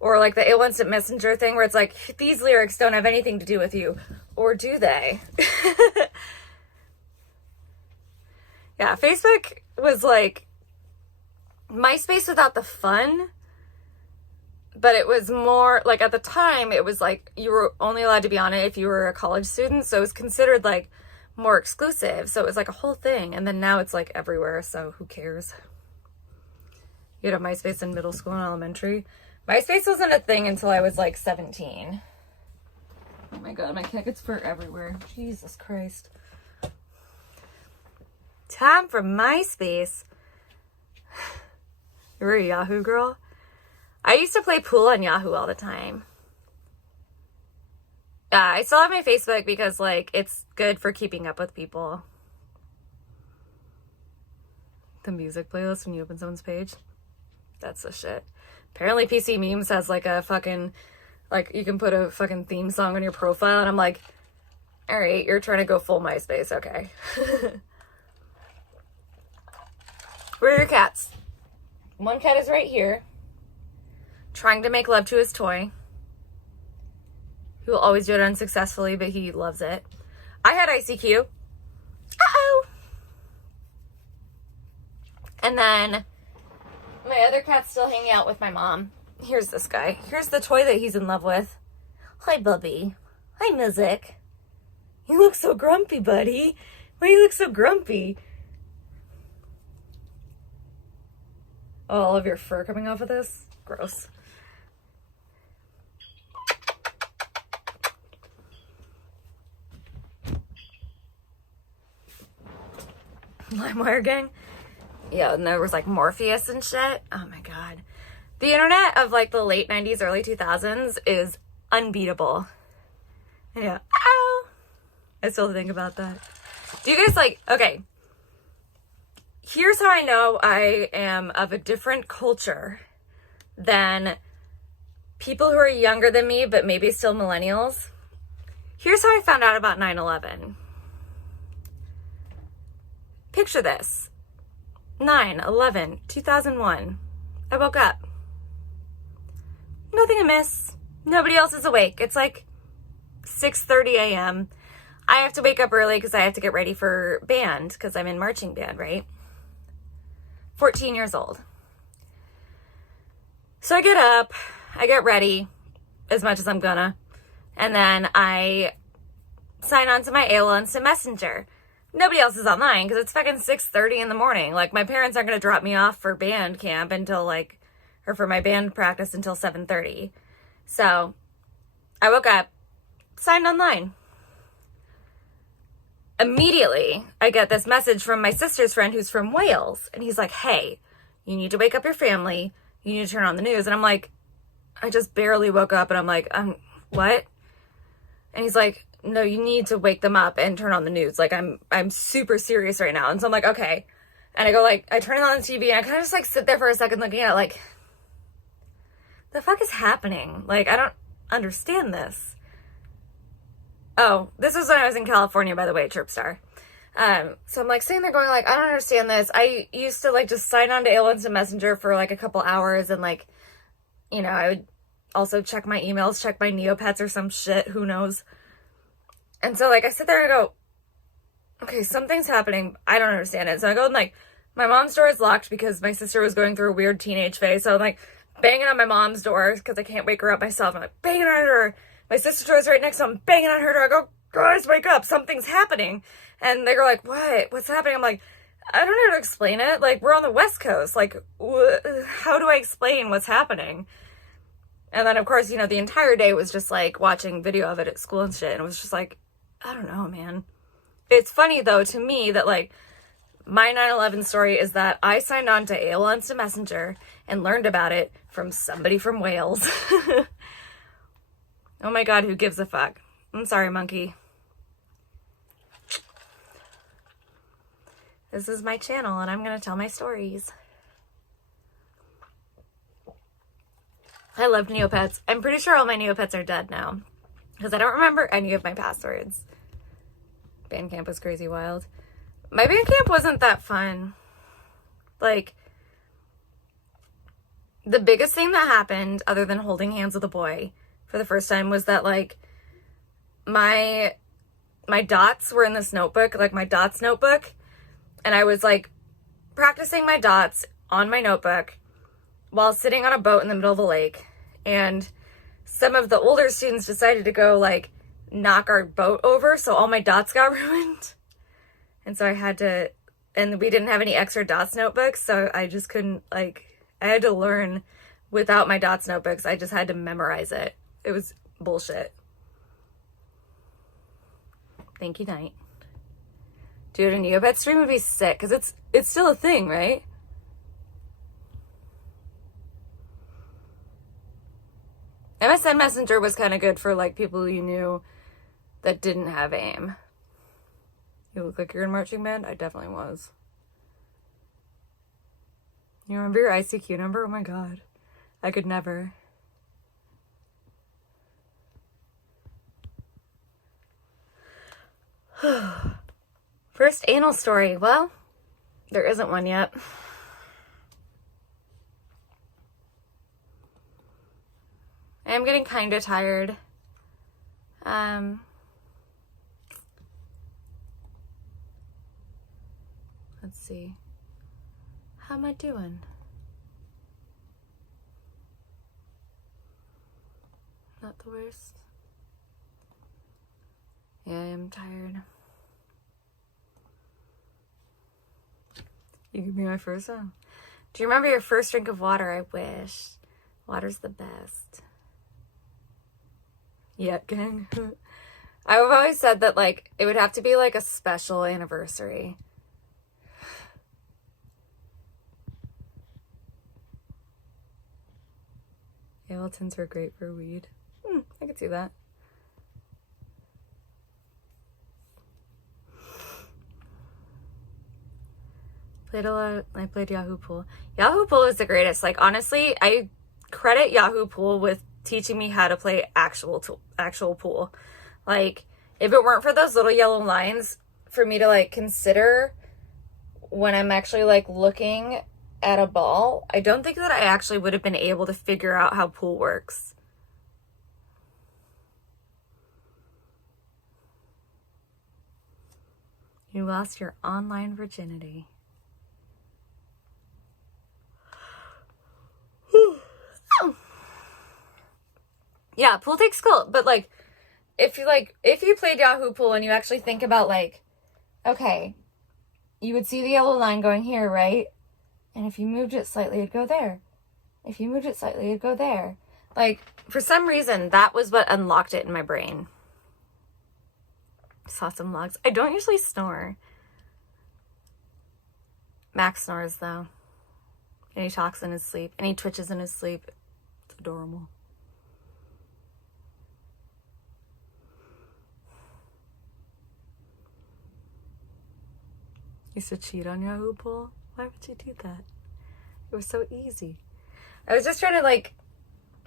Or, like, the AOL Instant Messenger thing where it's like, these lyrics don't have anything to do with you. Or do they? Yeah, Facebook was, like, MySpace without the fun. But it was more, like, at the time, it was, like, you were only allowed to be on it if you were a college student. So it was considered, like, more exclusive. So it was, like, a whole thing. And then now it's, like, everywhere. So who cares? You had a MySpace in middle school and elementary. MySpace wasn't a thing until I was, like, 17. Oh, my God. My cat gets fur everywhere. Jesus Christ. Time for MySpace. You were a Yahoo girl? I used to play pool on Yahoo all the time. I still have my Facebook because, like, it's good for keeping up with people. The music playlist when you open someone's page. That's the shit. Apparently PC Memes has, like, a fucking, like, you can put a fucking theme song on your profile, and I'm like, alright, you're trying to go full MySpace, okay. Where are your cats? One cat is right here, trying to make love to his toy. He will always do it unsuccessfully, but he loves it. I had ICQ. Uh-oh! And then my other cat's still hanging out with my mom. Here's this guy. Here's the toy that he's in love with. Hi, Bubby. Hi, Music. You look so grumpy, buddy. Why do you look so grumpy? Oh, all of your fur coming off of this? Gross. LimeWire gang? Yeah, and there was, like, Morpheus and shit. Oh, my God. The internet of, like, the late 90s, early 2000s is unbeatable. Yeah. Ow! I still think about that. Do you guys, like, okay. Here's how I know I am of a different culture than people who are younger than me, but maybe still millennials. Here's how I found out about 9/11. Picture this. 9/11/2001. I woke up. Nothing amiss. Nobody else is awake. It's like 6:30 a.m. I have to wake up early because I have to get ready for band because I'm in marching band, right? 14 years old. So I get up, I get ready as much as I'm gonna, and then I sign on to my AOL Instant Messenger. Nobody else is online because it's fucking 6:30 in the morning. Like, my parents aren't going to drop me off for band camp until, like, or for my band practice until 7:30. So I woke up, signed online. Immediately, I get this message from my sister's friend who's from Wales. And he's like, hey, you need to wake up your family. You need to turn on the news. And I'm like, I just barely woke up. And I'm like, what? And he's like, no, you need to wake them up and turn on the news. Like, I'm super serious right now. And so I'm like, okay. And I go, like, I turn it on the TV and I kind of just, like, sit there for a second looking at it like, the fuck is happening? Like, I don't understand this. Oh, this was when I was in California, by the way, Chirpstar. So I'm, like, sitting there going, like, I don't understand this. I used to, like, just sign on to AOL Instant Messenger for, like, a couple hours and, like, you know, I would also check my emails, check my Neopets or some shit. Who knows? And so, like, I sit there and I go, okay, something's happening. I don't understand it. So I go and, like, my mom's door is locked because my sister was going through a weird teenage phase. So I'm, like, banging on my mom's door because I can't wake her up myself. I'm, like, banging on her door. My sister's door is right next to me. I'm banging on her door. I go, guys, wake up, something's happening. And they were like, what? What's happening? I'm like, I don't know how to explain it. Like, we're on the West Coast. Like, how do I explain what's happening? And then, of course, you know, the entire day was just, like, watching video of it at school and shit. And it was just like, I don't know, man. It's funny, though, to me that, like, my 9/11 story is that I signed on to AOL Instant Messenger and learned about it from somebody from Wales. Oh my god, who gives a fuck? I'm sorry, monkey. This is my channel, and I'm gonna tell my stories. I loved Neopets. I'm pretty sure all my Neopets are dead now, because I don't remember any of my passwords. Bandcamp was crazy wild. My Bandcamp wasn't that fun. Like, the biggest thing that happened, other than holding hands with a boy for the first time, was that, like, my dots were in this notebook, like my dots notebook, and I was, like, practicing my dots on my notebook while sitting on a boat in the middle of the lake, and some of the older students decided to go, like, knock our boat over, so all my dots got ruined. And so I had to, and we didn't have any extra dots notebooks, so I just couldn't, like, I had to learn without my dots notebooks. I just had to memorize it. It was bullshit. Thank you, Night. Dude, a Neopet stream would be sick, because it's still a thing, right? MSN Messenger was kind of good for, like, people you knew that didn't have AIM. You look like you're in marching band? I definitely was. You remember your ICQ number? Oh my god. I could never. First anal story. Well, there isn't one yet. I am getting kind of tired. Let's see. How am I doing? Not the worst. Yeah, I am tired. You give me my first one. Do you remember your first drink of water? I wish. Water's the best. Yeah, gang. I've always said that, like, it would have to be, like, a special anniversary. Hamiltons were great for weed. I could see that. I played Yahoo Pool. Yahoo Pool is the greatest. Like, honestly, I credit Yahoo Pool with teaching me how to play actual pool. Like, if it weren't for those little yellow lines for me to, like, consider when I'm actually, like, looking at a ball, I don't think that I actually would have been able to figure out how pool works. You lost your online virginity. Yeah, pool takes skill, but, like, if you played Yahoo Pool and you actually think about, like, okay, you would see the yellow line going here, right? And if you moved it slightly, it'd go there. If you moved it slightly, it'd go there. Like, for some reason, that was what unlocked it in my brain. Saw some logs. I don't usually snore. Max snores, though. And he talks in his sleep. And he twitches in his sleep. It's adorable. Used to cheat on Yahoo Pool? Why would you do that? It was so easy. I was just trying to, like,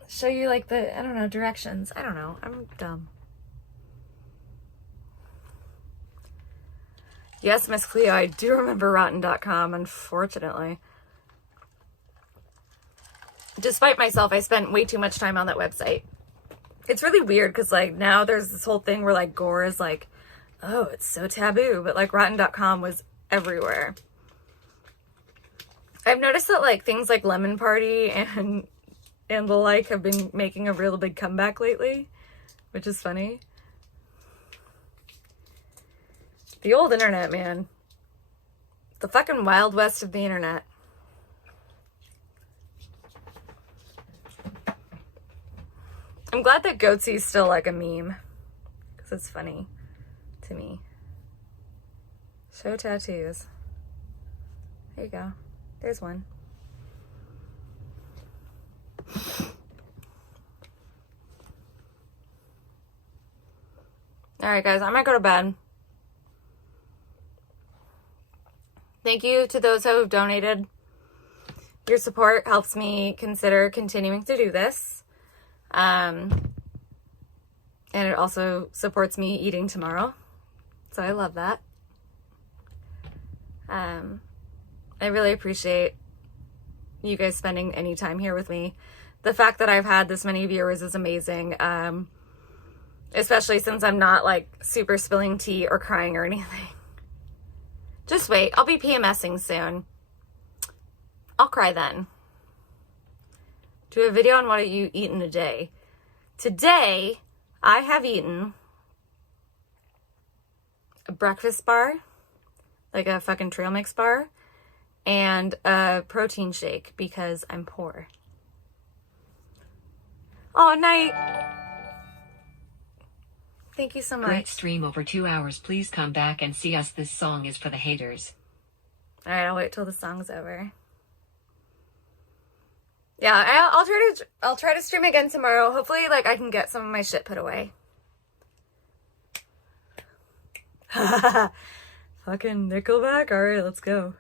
show you, like, the, I don't know, directions. I don't know. I'm dumb. Yes, Miss Cleo, I do remember Rotten.com, unfortunately. Despite myself, I spent way too much time on that website. It's really weird, because, like, now there's this whole thing where, like, gore is, like, oh, it's so taboo. But, like, Rotten.com was everywhere. I've noticed that, like, things like Lemon Party and the like have been making a real big comeback lately, which is funny. The old internet, man. The fucking Wild West of the internet. I'm glad that Goatsee's still like a meme. Because it's funny to me. Show tattoos. There you go. There's one. Alright guys, I'm gonna go to bed. Thank you to those who have donated. Your support helps me consider continuing to do this. And it also supports me eating tomorrow. So I love that. I really appreciate you guys spending any time here with me. The fact that I've had this many viewers is amazing. Especially since I'm not like super spilling tea or crying or anything. Just wait, I'll be PMSing soon. I'll cry then. Do a video on what you eat in a day. Today, I have eaten a breakfast bar, like a fucking trail mix bar, and a protein shake because I'm poor. Oh, night. Thank you so much. Great stream over 2 hours. Please come back and see us. This song is for the haters. All right, I'll wait till the song's over. Yeah, I'll try to stream again tomorrow. Hopefully, like, I can get some of my shit put away. Fucking Nickelback? All right, let's go.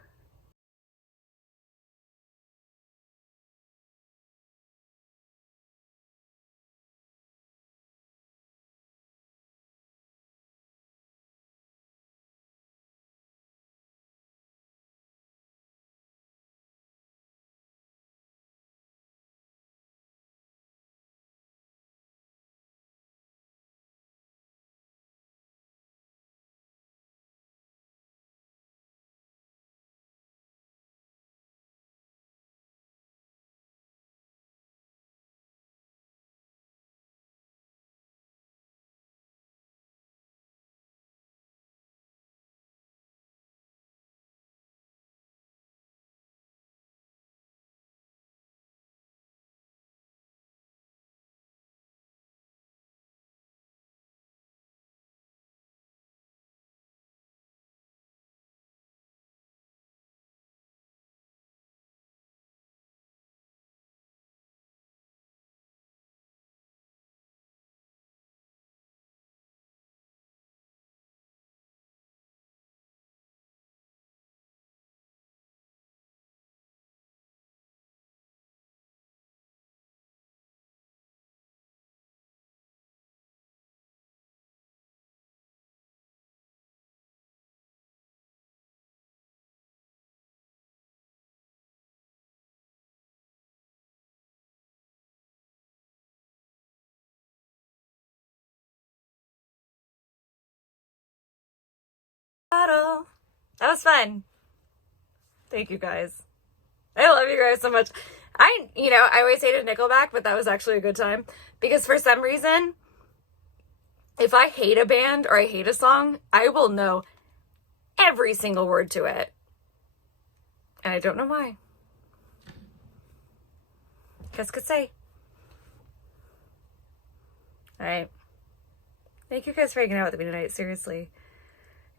That was fun. Thank you guys. I love you guys so much. I always hated Nickelback, but that was actually a good time. Because for some reason, if I hate a band or I hate a song, I will know every single word to it. And I don't know why. Guess could say. Alright. Thank you guys for hanging out with me tonight, seriously.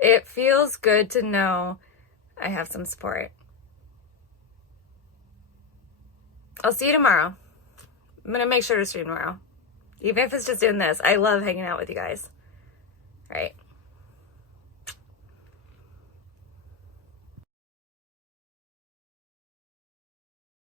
It feels good to know I have some support. I'll see you tomorrow. I'm going to make sure to stream tomorrow. Even if it's just doing this. I love hanging out with you guys. All right.